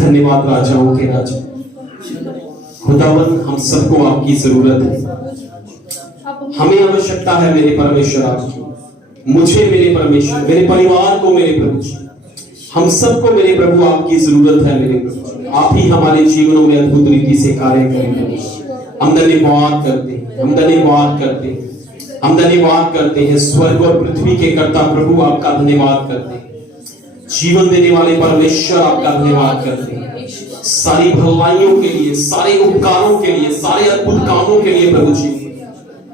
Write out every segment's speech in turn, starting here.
धन्यवाद राजाओं के राजा। खुदावन हम सबको आपकी जरूरत है, हमें आवश्यकता है मेरे परमेश्वर आपकी, मुझे मेरे परमेश्वर, मेरे परिवार को मेरे प्रभु जी, हम सबको मेरे प्रभु आपकी जरूरत है मेरे प्रभु। आप ही हमारे जीवनों में अद्भुत रीति से कार्य करेंगे। हम धन्यवाद करते हैं, हम धन्यवाद करते हैं, हम धन्यवाद करते हैं। स्वर्ग और पृथ्वी के कर्ता प्रभु आपका धन्यवाद करते हैं। जीवन देने वाले परमेश्वर आपका धन्यवाद करते हैं। सारी भलाइयों के लिए, सारे उपकारों के लिए, सारे अद्भुत कामों के लिए प्रभु जी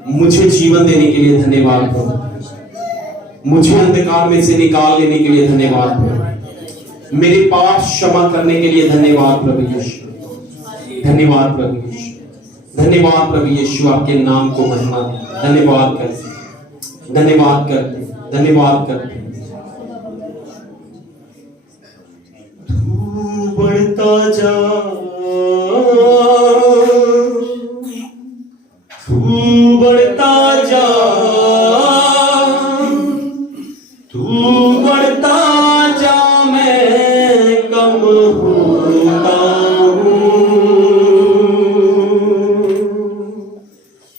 मुझे जीवन देने के लिए धन्यवाद प्रभु। मुझे अंधकार में से निकाल लेने के लिए धन्यवाद प्रभु। मेरे पाप क्षमा करने के लिए धन्यवाद प्रभु यीशु। धन्यवाद प्रभु यीशु। धन्यवाद प्रभु यीशु। आपके नाम को महिमा दे। धन्यवाद करते, धन्यवाद करते, धन्यवाद करते। तू बढ़ता जा, तू बढ़ता जा, तू बढ़ता जा, मैं कम होता हूँ।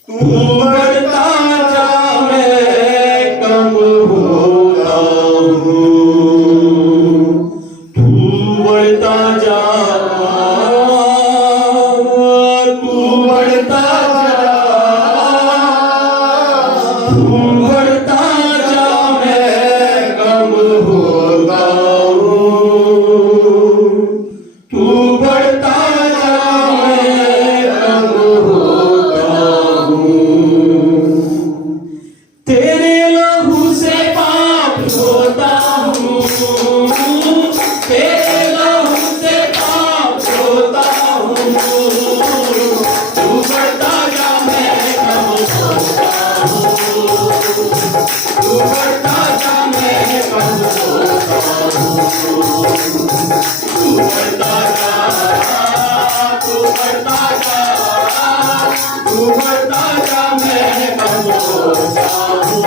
तू बढ़ता जा, मैं कम होता हूँ। तू बढ़ता जा, तू बढ़ता जा, बढ़ता जा, तू बढ़ता जा, तू बढ़ता जा, मैं कम होता हूँ।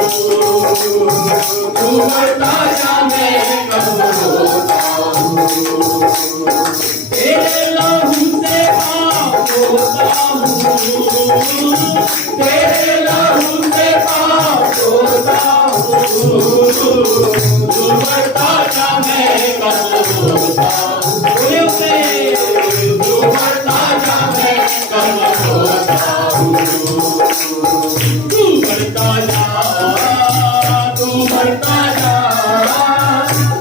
तू बढ़ता जा, मैं कम होता हूँ। तेरे लहू से पाप होता हूँ, तेरे लहू से पाप होता हूँ। तू बढ़ता जा, मैं कम होता हूँ। तू बढ़ता जा, मैं कम होता हूँ। तू बढ़ता जा, तू बढ़ता जा,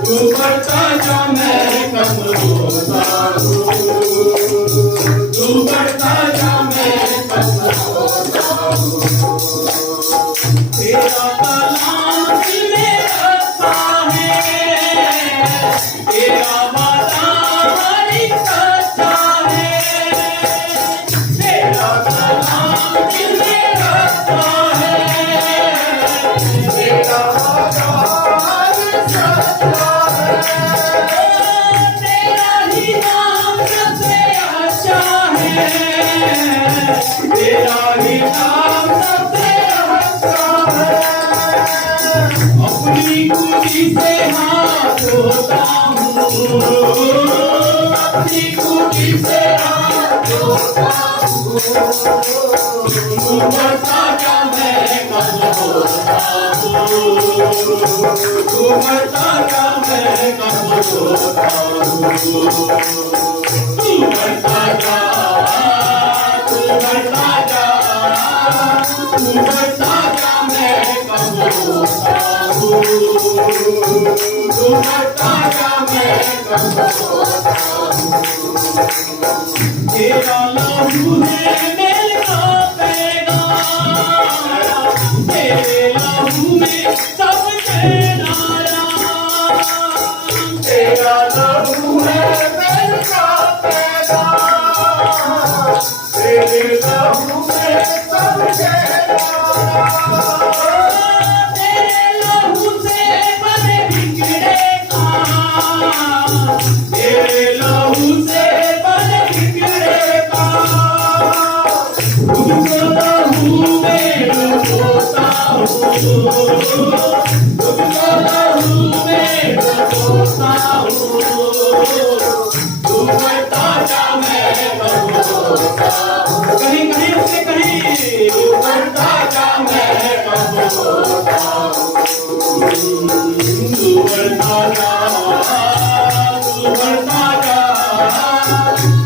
तू बढ़ता जा, मैं कम होता हूँ। तू बढ़ता जा, मैं कम होता हूँ। तेरा कलाम दिल में रखा है, तेरा वादा हर एक सच्चा है। तेरा कलाम दिल में रखा है, तेरा वादा हर एक सच्चा है। तेरा ही नाम सबसे अच्छा है, तेरा ही नाम सबसे अच्छा है। अपनी खूबी से हाथ धोता हूँ, अपनी खूबी से हाथ धोता हूँ। तू बढ़ता जा, मैं कम होता हूँ। तू बढ़ता जा, मैं कम होता हूँ। तू बढ़ता जा, तू बढ़ता जा, तू बढ़ता जा, मैं कम होता हूँ। तू बढ़ता जा, मैं कम होता हूँ। तेरा लहू है मेरा पैगाम, तेरे लहू में सब नारा। तेरा लहू है मेरा पैगाम, तेरे लहू में सब नारा। तेरे लहू से बने बिगड़े काम, तेरे लहू से बने बिगड़े काम। तुझको लहू में डुबोता हूँ, तुझको लहू में डुबोता हूँ। तू बढ़ता जा, मैं कम होता हूँ। कहीं कहीं उससे कहीं, तू बढ़ता जा, मैं कम होता हूँ। तू बढ़ता जा, तू बढ़ता जा,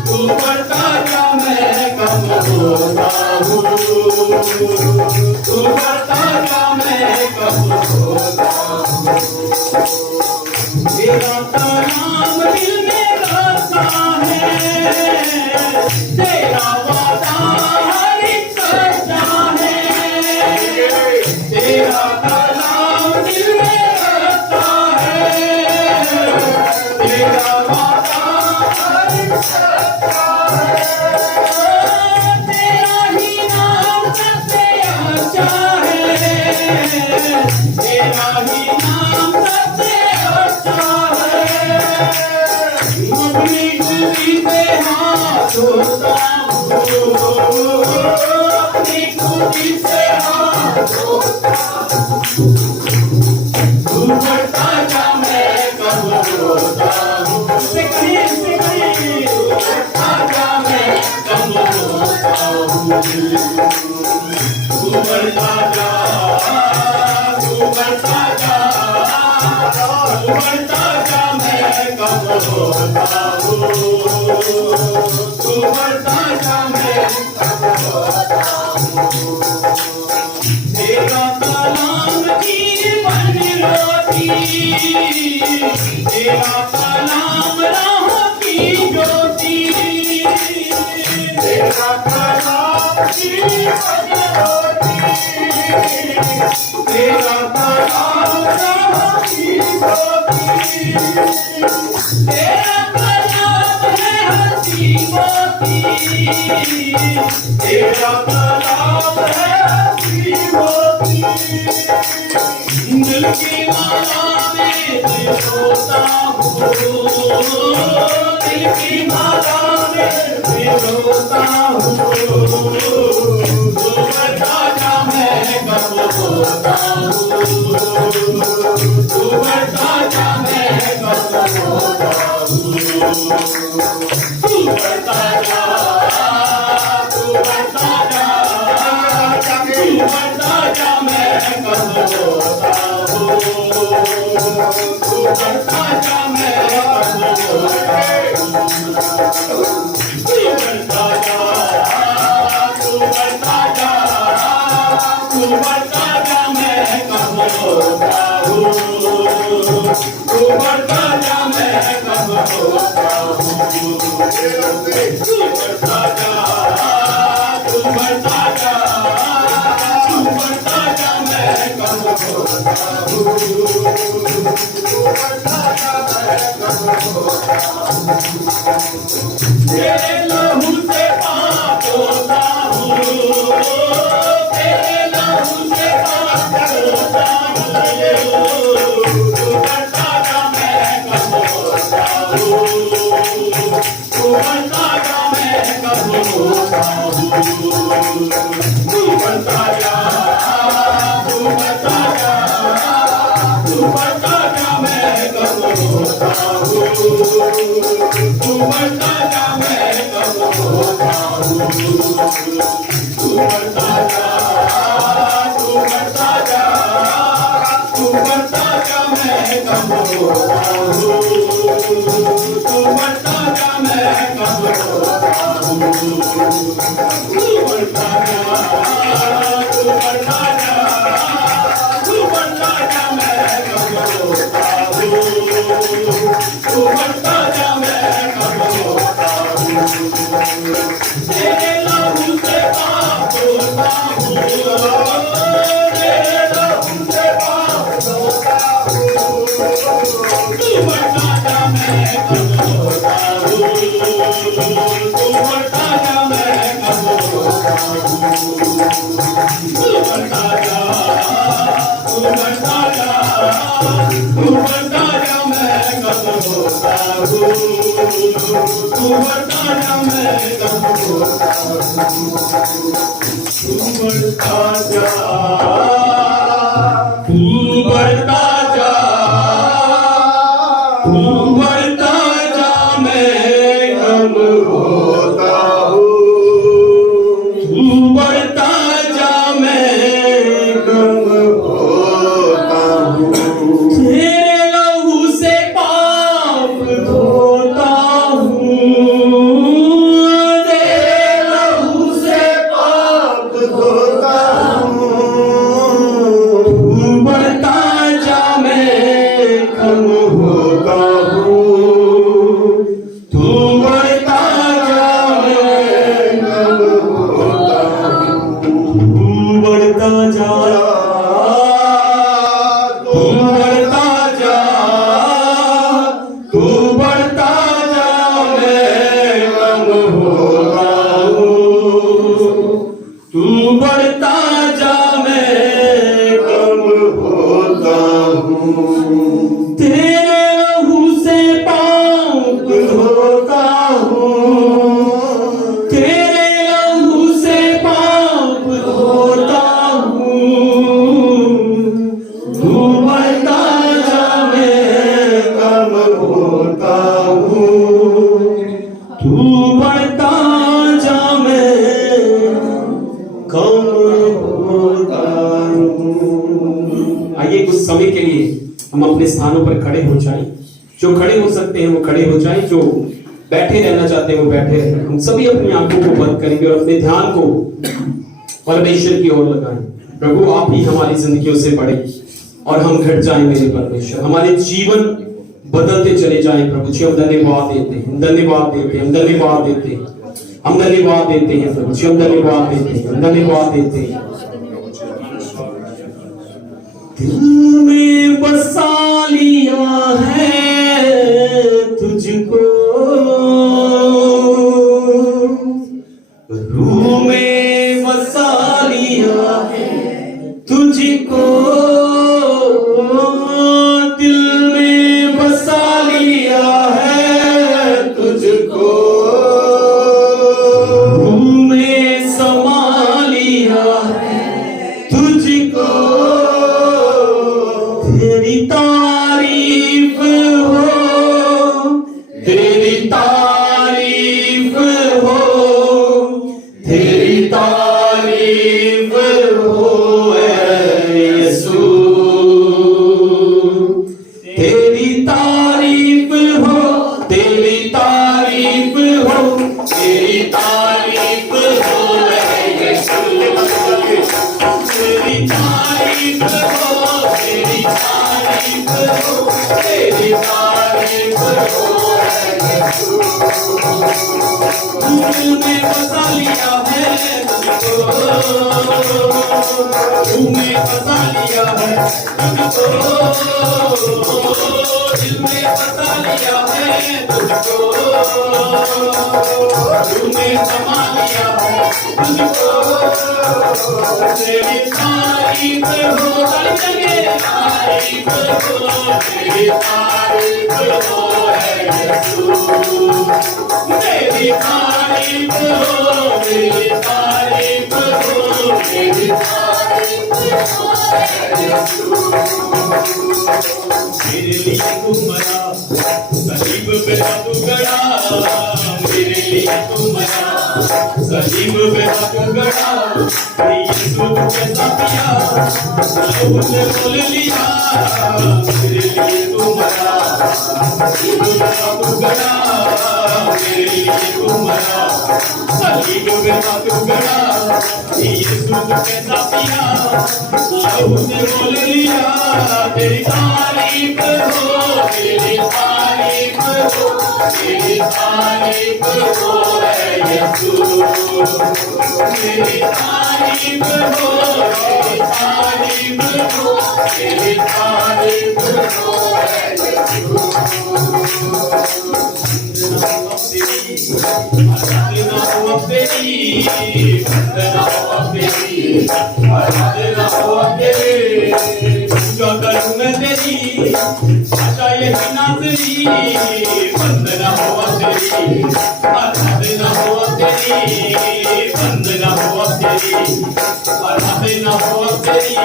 तू बढ़ता जा, मैं कम होता हूँ। तू बढ़ता जा, मैं कम होता हूँ। तेरा कलाम दिल में रखा है, तेरा वादा हर एक सच्चा है। तेरा कलाम दिल में रखा है, तेरा वादा हर एक सच्चा है। तेरा ही नाम सबसे अच्छा है, तेरा ही नाम सबसे अच्छा है। अपनी खूबी से हाथ धोता हूँ, अपनी खूबी से हाथ धोता हूँ। तू बढ़ता जा, मैं कम होता हूँ। उससे कहीं, तू बढ़ता जा, मैं कम होता हूँ। तू बढ़ता जा, तू बढ़ता जा, तू बढ़ता जा, मैं कम होता हूँ। तू बढ़ता जा, मैं कम होता हूँ। तेरा कलाम जीवन रोटी, तेरा कलाम राह की ज्योति। तेरा कलाम जीवन रोटी, तेरा कलाम राह की ज्योति। तेरा कलाम है हंसी मोती, तेरा कलाम है हंसी मोती। दिल की माला में दिल होता हूँ, दिल की बाधा में रोता हूँ, तू बता जा मैं कब रोता हूँ, तू बता जा मैं कब रोता हूँ, तू बता जा, तू बता जा, तू बता जा मैं कब रोता हूँ, तू बता जा मैं कब रोता हूँ, तू बता जा, तू बता जा, तू बता जा मैं कब रोता हूँ, तू बता जा मैं कब रोता हूँ, तू बता जा, तू बता जा, तू बता जा मैं कब रोता हूँ, तू बता जा मैं कब रोता हूँ, तेरे लहू से पाप होता हूँ, तेरे लहू से पाप होता हूँ, तू बता जा मैं कब रोता हूँ, तू बता जा मैं कब रोता हूँ, तू बता जा, तू बता जा, तू बता जा मैं कब रोता हूँ, तू बता जा मैं कब रोता हूँ, तू बता जा, तू बता जा, तू बता जा मैं कब रोता हूँ, तू बता जा मैं कब रोता हूँ, तू बता जा, तू बता जा, तू बता जा मैं कब रोता हूँ, तू बता जा मैं कब रोता हूँ, तेरे लहू से पाप धोता हूँ, तेरे लहू से पाप धोता हूँ, तू बता जा मैं कब रोता हूँ, तू बता जा मैं कब रोता हूँ, तू बता जा, तू बता जा, तू बता जा मैं कब रोता हूँ, तू बता जा मैं कब रोता हूँ, तू बता जा, तू बता जा, तू बता जा मैं कब रोता हूँ, तू बता जा मैं कब रोता हूँ, तेरे लहू से पाप धोता हूँ, तेरे लहू से पाप धोता हूँ, तू बता जा मैं कब रोता हूँ, तू बता जा मैं कब रोता हूँ, तू बढ़ता जा, तू बढ़ता जा, तू बढ़ता जा मैं कब रोता हूँ, तू बढ़ता जा मैं कब रोता हूँ, तेरे लहू से पाप धोता हूँ, तेरे लहू से पाप धोता हूँ, तू बढ़ता जा मैं कब रोता हूँ, तू बढ़ता जा मैं कब रोता हूँ। आइए कुछ समय के लिए हम अपने स्थानों पर खड़े हो जाएं, जो खड़े हो सकते हैं वो खड़े हो जाएं, जो बैठे रहना चाहते हैं वो बैठे रहें। हम सभी अपनी आंखों को बंद करेंगे और अपने ध्यान को परमेश्वर की ओर लगाएं। प्रभु आप ही हमारी जिंदगियों से बढ़े और हम घट जाएं मेरे परमेश्वर, हमारे जीवन बदलते चले जाएं। प्रभु जी हम धन्यवाद देते हैं, धन्यवाद देते हैं, धन्यवाद देते हैं, हम धन्यवाद देते हैं। प्रभु जी हम धन्यवाद देते हैं, धन्यवाद देते हैं। दिल में बसा लिया है तुझको, रूह में बसा लिया है तुझको, दिल में बसा लिया तेरी तारीफ हो दिल में बसा लिया है तुझको, तूने बसा लिया है तुझको, दिल में बसा लिया है तुझको, तूने समा लिया है तुझको, तेरी तारीफ हो लगे तारीफ हो, तेरी तारीफ हो है यीशु, तेरी तारीफ हो, तेरी तारीफ हो, तेरी तारीफ हो है यीशु। मेरे लिए तू मरा सलीब पे तू गड़ा, मेरे लिए तू मरा सलीब पे तू गड़ा, यीशु कैसा पिया लहू से बोल लिया, मेरे लिए तू मरा सलीब पे तू गड़ा, मेरे लिए तू मरा सलीब पे तू गड़ा, यीशु कैसा पिया लहू से बोल लिया, तेरी तारीफ हो, तेरी तारीफ हो, तेरी तारीफ हो है यीशु, तेरी तारीफ हो, तेरी तारीफ हो, तेरी तारीफ हो है यीशु। वंदना हो तेरी, वंदना हो तेरी, वंदना हो तेरी, पूजा करूं मैं तेरी, आशा यही ना तेरी, वंदना हो तेरी, वंदना हो तेरी, वंदना हो तेरी, वंदना हो तेरी,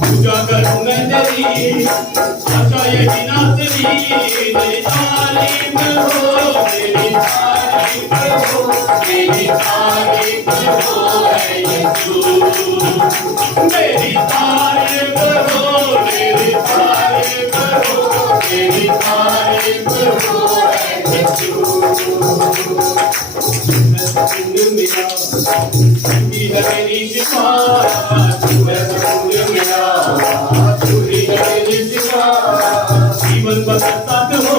पूजा करूं मैं तेरी, आशा यही ना तेरी, तेरी तारीफ हो, तेरी तारीफ हो, तेरी तारीफ हो है यीशु, मेरी तारीफ हो, मेरी तारीफ हो, मेरी तारीफ हो है यीशु। मेरा तू है मेरी शिफा, तू है मेरा, तू ही है मेरी शिफा, जीवन बदलता हो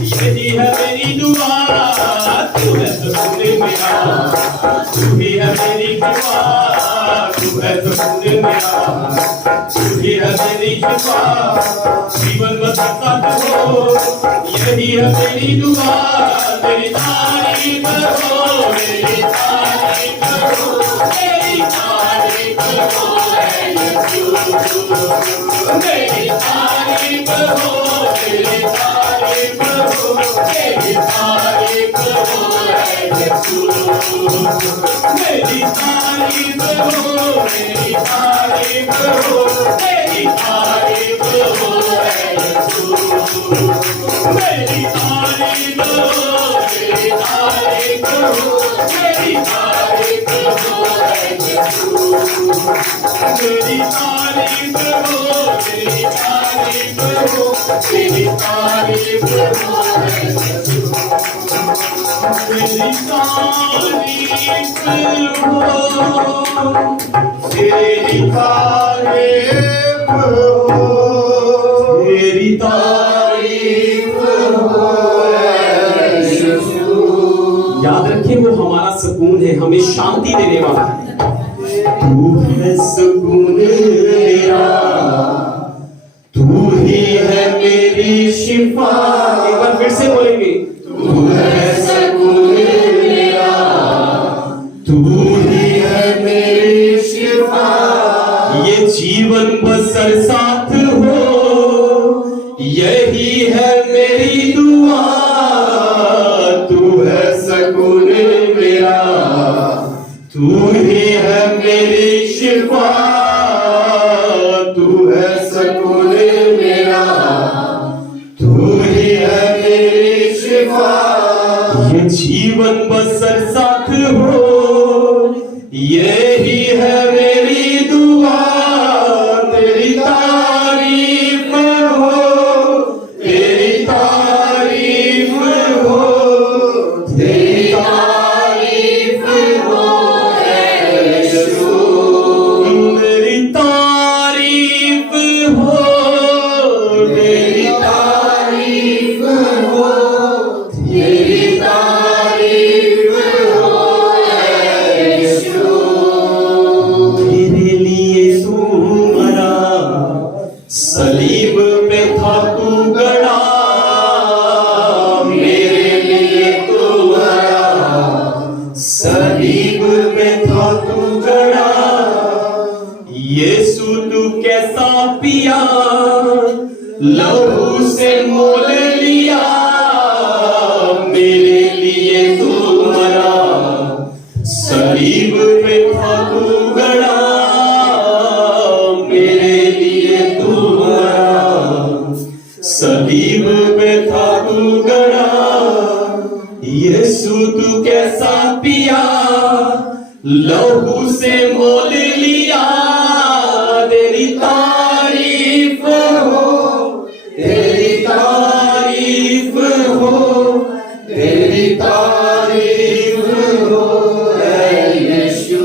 यही है मेरी दुआ, तू है मेरा, तू ही है मेरी शिफा, तू है मेरा, तू ही है मेरी शिफा, जीवन बदलता हो यही है मेरी दुआ, तेरी तारीफ हो, मेरी तारीफ हो, तेरी तारीफ हो है यीशु, मेरी तारीफ हो, तेरी तारीफ हो, तेरी तारीफ हो है यीशु, मेरी तारीफ हो, मेरी तारीफ हो, तेरी तारीफ हो है यीशु, मेरी तारीफ हो, मेरी तारीफ हो, तेरी तारीफ हो है यीशु, मेरी तारीफ हो, मेरी तारीफ हो, तेरी तारीफ हो है यीशु, मेरी तारीफ हो, तेरी तारीफ हो, तेरी तारीफ हो यीशु। याद रखिए वो हमारा सुकून है, हमें शांति देने वाला है, तू है सुकून मेरा, तू ही है मेरी शिफा, एक बार फिर से बोलेंगे, तू है सुकून मेरा, तू ही है मेरी शिफा, ये जीवन बसर साथ हो यही है मेरी दुआ, तू है सुकून मेरा, तू ही है मेरी शिफा, तू है सुकून मेरा, तू ही है मेरी शिफा, ये जीवन बसर साथ हो यही है मेरी दुआ, तेरी तारीफ हो, तेरी तारीफ हो, तेरी तारीफ हो है यीशु, मेरी तारीफ हो, से मोल लिया, मेरे लिए तू मरा, सलीब पे था तू गड़ा, मेरे लिए तू मरा, सलीब पे था तू गड़ा। यीशु तू कैसा पिया, लहू से मोल लिया, तेरी तारीफ हो, तेरी तारीफ हो, तेरी तारीफ हो ऐ यीशु।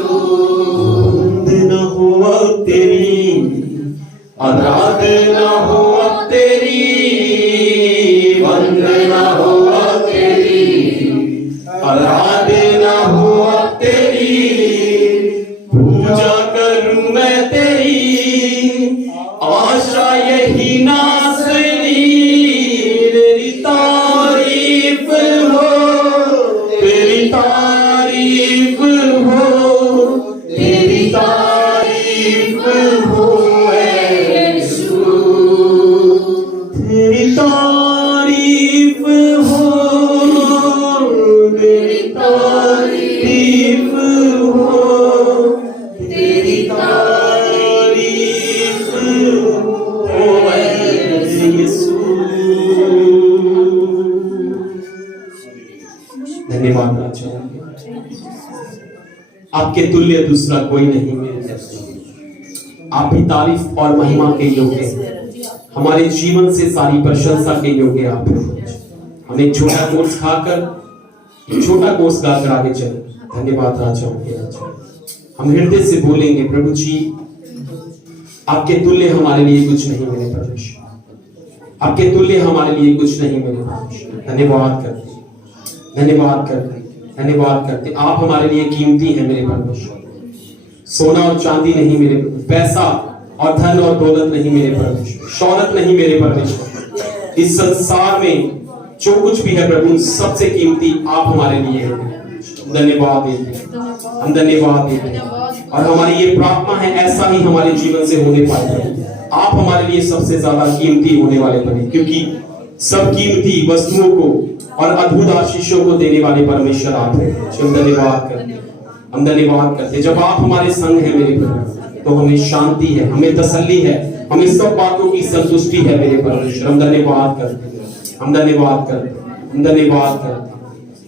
वंदना हो अब तेरी, आराधना हो अब तेरी, वंदना हो अब तेरी, आराधना हो अब तेरी, पूजा करूं मैं तेरी, आशा यही नाज़री, तेरी तारीफ हो, तेरी तारीफ हो, तेरी तारीफ हो ऐ यीशु, तेरी तारीफ हो, तेरी तारीफ हो, तेरी तारीफ हो ऐ यीशु। धन्यवाद राजा, आपके तुल्य दूसरा कोई नहीं मेरे नजदीक। आप ही तारीफ और महिमा के योग्य हैं, हमारे जीवन से सारी प्रशंसा के योग्य आप हैं। हम एक छोटा कोर्स खाकर, एक छोटा कोर्स गाकर आगे चले। धन्यवाद राजा के राजा। हम हृदय से बोलेंगे, प्रभु जी आपके तुल्य हमारे लिए कुछ नहीं मेरे परमेश्वर, आपके तुल्य हमारे लिए कुछ नहीं मेरे परमेश्वर। धन्यवाद करते, धन्यवाद करते, धन्यवाद करते। आप हमारे लिए कीमती हैं मेरे परमेश्वर। सोना और चांदी नहीं मेरे, पैसा और धन और दौलत नहीं मेरे परमेश्वर, शौहरत नहीं मेरे परमेश्वर। इस संसार में जो कुछ भी है प्रभु, सबसे कीमती आप हमारे लिए हैं। धन्यवाद देते, हम धन्यवाद देते हैं। और हमारी ये प्रार्थना है ऐसा ही हमारे जीवन से होने पाए। आप हमारे लिए सबसे ज्यादा कीमती होने वाले बने, क्योंकि सब कीमती वस्तुओं को और अद्भुत आशीषों को देने वाले परमेश्वर आप हैं। हम धन्यवाद करते, हम धन्यवाद करते। जब आप हमारे संग हैं मेरे प्रभु, तो हमें शांति है, हमें तसल्ली है, हमें सब बातों की संतुष्टि है मेरे परमेश्वर। हम धन्यवाद करते, हम धन्यवाद करते, हम धन्यवाद करते,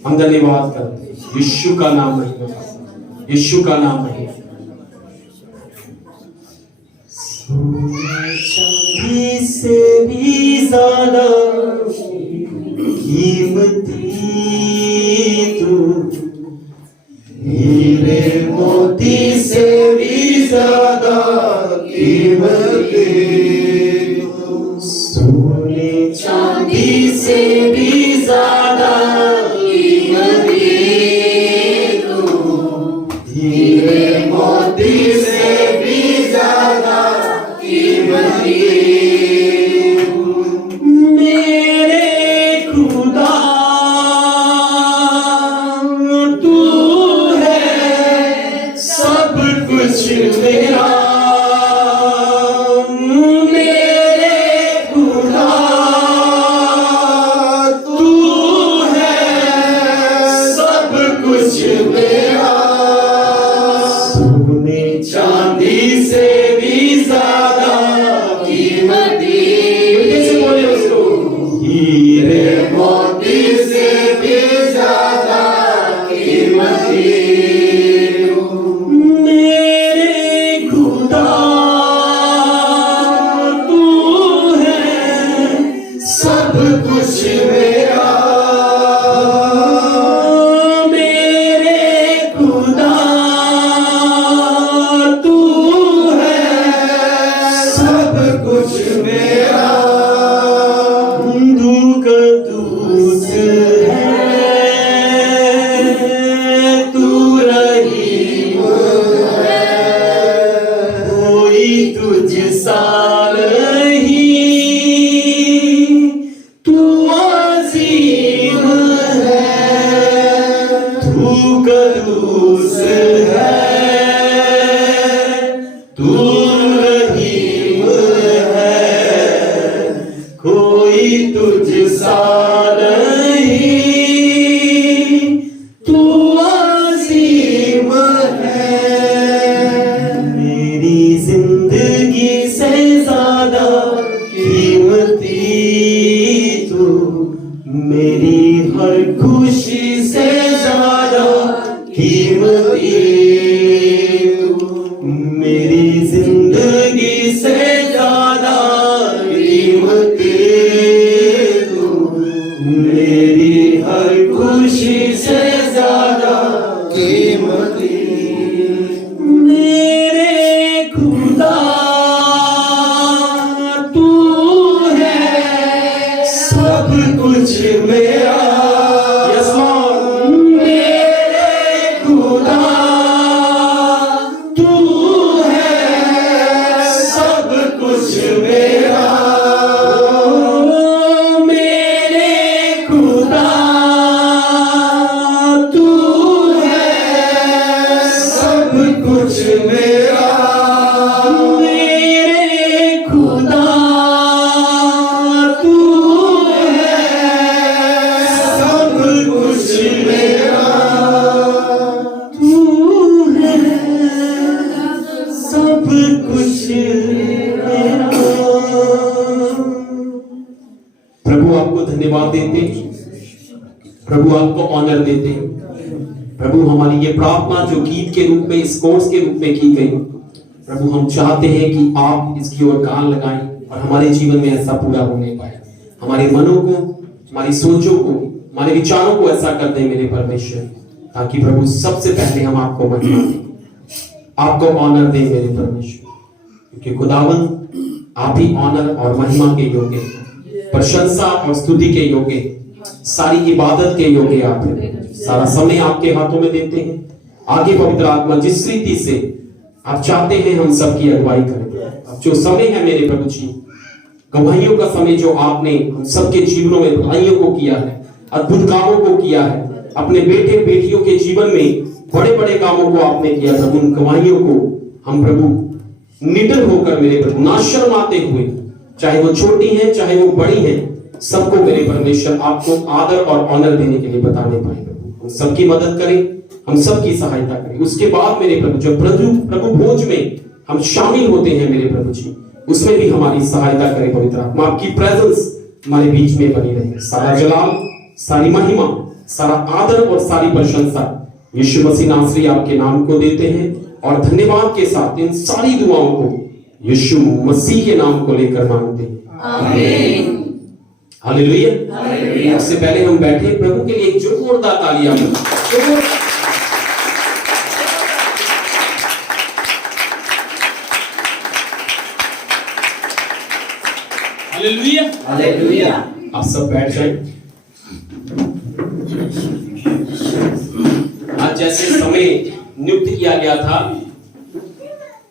हम धन्यवाद करते। यीशु का नाम है, यीशु का नाम है। चांदी से भी ज्यादा कीमती तू, हीरे मोती से भी ज्यादा कीमती तू, सोने चांदी से भी ज्यादा कीमती तू, हीरे मोती से भी ज्यादा कीमती मेरे खुदा तू है सब कुछ मेरा। मेरे खुदा तू है सब कुछ मेरा, सोने चांदी से भी ज्यादा कीमती। कैसे बोले उसको? हीरे मोती से भी ज्यादा कीमती मेरे खुदा तू है सब कुछ मेरा। मेरे खुदा तू है सब कुछ मेरा। दुख दूत है तू रहीम है, कोई तुझ सा नहीं, तू आज़ाद तुझ सा नहीं, तू अजीम है। मेरी जिंदगी से ज्यादा कीमती तू, मेरी हर खुशी से ज्यादा कीमती तू, मेरी जिंदगी से ज्यादा कीमती तू, मेरी हर खुशी से ज्यादा कीमती। मेरे खुदा तू है सब कुछ मेरा। Yes Lord. मेरे खुदा तू है सब कुछ मेरा। मेरे खुदा तू है सब कुछ मेरा। मेरे खुदा तू है सब कुछ मेरा। तू है सब कुछ मेरा। प्रभु आपको धन्यवाद देते, प्रभु आपको ऑनर देते। प्रभु हमारी ये प्रार्थना जो गीत के रूप में, इस कोर्स के रूप में की गई, प्रभु हम चाहते हैं कि आप इसकी ओर कान लगाएं और हमारे जीवन में ऐसा पूरा होने पाए। हमारे मनों को, हमारी सोचों को, हमारे विचारों को ऐसा कर दें मेरे परमेश्वर, ताकि प्रभु सबसे पहले हम आपको महिमा दें, आपको ऑनर दें मेरे परमेश्वर, क्योंकि खुदावन आप ही ऑनर और महिमा के योग्य, प्रशंसा और स्तुति के योग्य, सारी इबादत के योग्य आप हैं। सारा समय आपके हाथों में देते हैं। आगे पवित्र आत्मा जिस रीति से आप चाहते हैं हम सबकी अगुवाई करें। अब जो समय है मेरे प्रभु जी, गवाहियों का समय जो आपने हम सबके जीवनों में भलाइयों को किया है, अद्भुत कामों को किया है, अपने बेटे बेटियों के जीवन में बड़े बड़े कामों को आपने किया प्रभु, उन गवाहियों को हम प्रभु निडर होकर मेरे प्रभु ना शर्माते हुए, चाहे वो छोटी हैं चाहे वो बड़ी हैं, सबको मेरे परमेश्वर आपको आदर और ऑनर देने के लिए बताने पाए प्रभु। हम सबकी मदद करें, हम सबकी सहायता करें। उसके बाद मेरे प्रभु जब प्रभु भोज में हम शामिल होते हैं मेरे प्रभु जी, उसमें भी हमारी सहायता करें पवित्र आत्मा। आपकी प्रेजेंस हमारे बीच में बनी रहे। सारा जलाल, सारी महिमा, सारा आदर और सारी प्रशंसा यीशु मसीह नासरी आपके नाम को देते हैं और धन्यवाद के साथ इन सारी दुआओं को यीशु मसीह के नाम को लेकर मांगते हैं। आमीन। हालेलुया। हालेलुया। उससे पहले हम बैठे प्रभु के लिए एक जोरदार तालियां। हालेलुया। हालेलुया। आप सब बैठ जाएं। आज जैसे समय नियुक्त किया गया था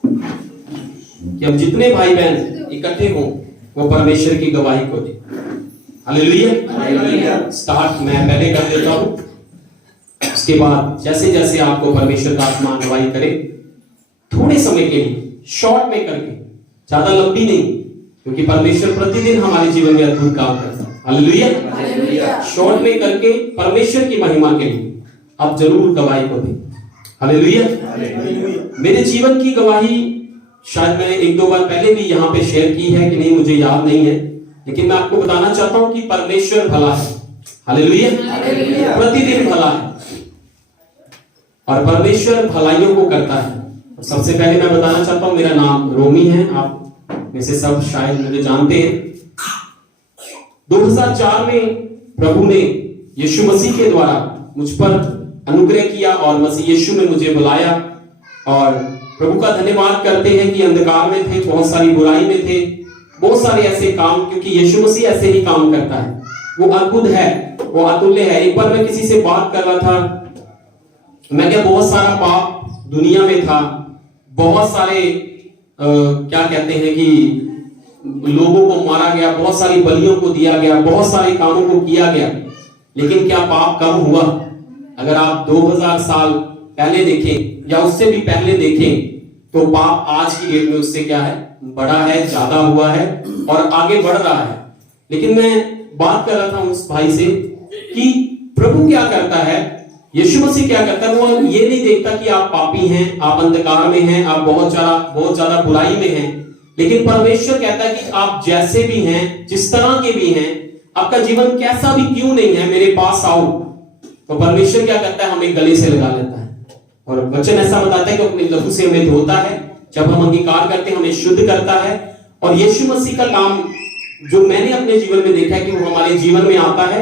कि हम जितने भाई बहन इकट्ठे हों वो परमेश्वर की गवाही को दें। हालेलुया। हालेलुया। स्टार्ट मैं पहले कर देता हूं, उसके बाद जैसे जैसे आपको परमेश्वर का आत्मा गवाही करे, थोड़े समय के लिए शॉर्ट में करके, ज्यादा लंबी नहीं, क्योंकि परमेश्वर प्रतिदिन हमारे जीवन में अद्भुत काम करता है। हालेलुया। हालेलुया। शॉर्ट में करके परमेश्वर की महिमा के लिए आप जरूर गवाही को दें। हालेलुया। हालेलुया। मेरे जीवन की गवाही शायद मैंने एक दो बार पहले भी यहाँ पे शेयर की है कि नहीं मुझे याद नहीं है, लेकिन मैं आपको बताना चाहता हूं कि परमेश्वर भला है। हालेलुया। प्रतिदिन भला है और परमेश्वर भलाइयों को करता है। सबसे पहले मैं बताना चाहता हूं, मेरा नाम रोमी है, आप में से सब शायद मुझे जानते हैं। 2004 में प्रभु ने यीशु मसीह के द्वारा मुझ पर अनुग्रह किया और मसीह यीशु में मुझे बुलाया और प्रभु का धन्यवाद करते हैं कि अंधकार में थे, बहुत सारी बुराई में थे, बहुत सारे ऐसे काम, क्योंकि यीशु मसीह ऐसे ही काम करता है। वो अद्भुत है, वो अतुल्य है। एक बार मैं किसी से बात कर रहा था, मैं क्या बहुत सारा पाप दुनिया में था, बहुत सारे क्या कहते हैं कि लोगों को मारा गया, बहुत सारी बलियों को दिया गया, बहुत सारे कामों को किया गया, लेकिन क्या पाप कम हुआ? अगर आप 2000 साल पहले देखें या उससे भी पहले देखें तो पाप आज की डेट में उससे क्या है, बड़ा है, ज्यादा हुआ है और आगे बढ़ रहा है। लेकिन मैं बात कर रहा था उस भाई से कि प्रभु क्या करता है, यीशु मसीह क्या करता है। वो ये नहीं देखता कि आप पापी हैं, आप अंधकार में हैं, आप बहुत ज्यादा बुराई में हैं, लेकिन परमेश्वर कहता है कि आप जैसे भी हैं, जिस तरह के भी हैं, आपका जीवन कैसा भी क्यों नहीं है, मेरे पास आओ। तो परमेश्वर क्या करता है, हमें गले से लगा लेता है। और वचन ऐसा बताता है कि अपने लहू से हमें धोता है, जब हम अंगीकार करते हैं हमें शुद्ध करता है। और यीशु मसीह का काम जो मैंने अपने जीवन में देखा है कि वो हमारे जीवन में आता है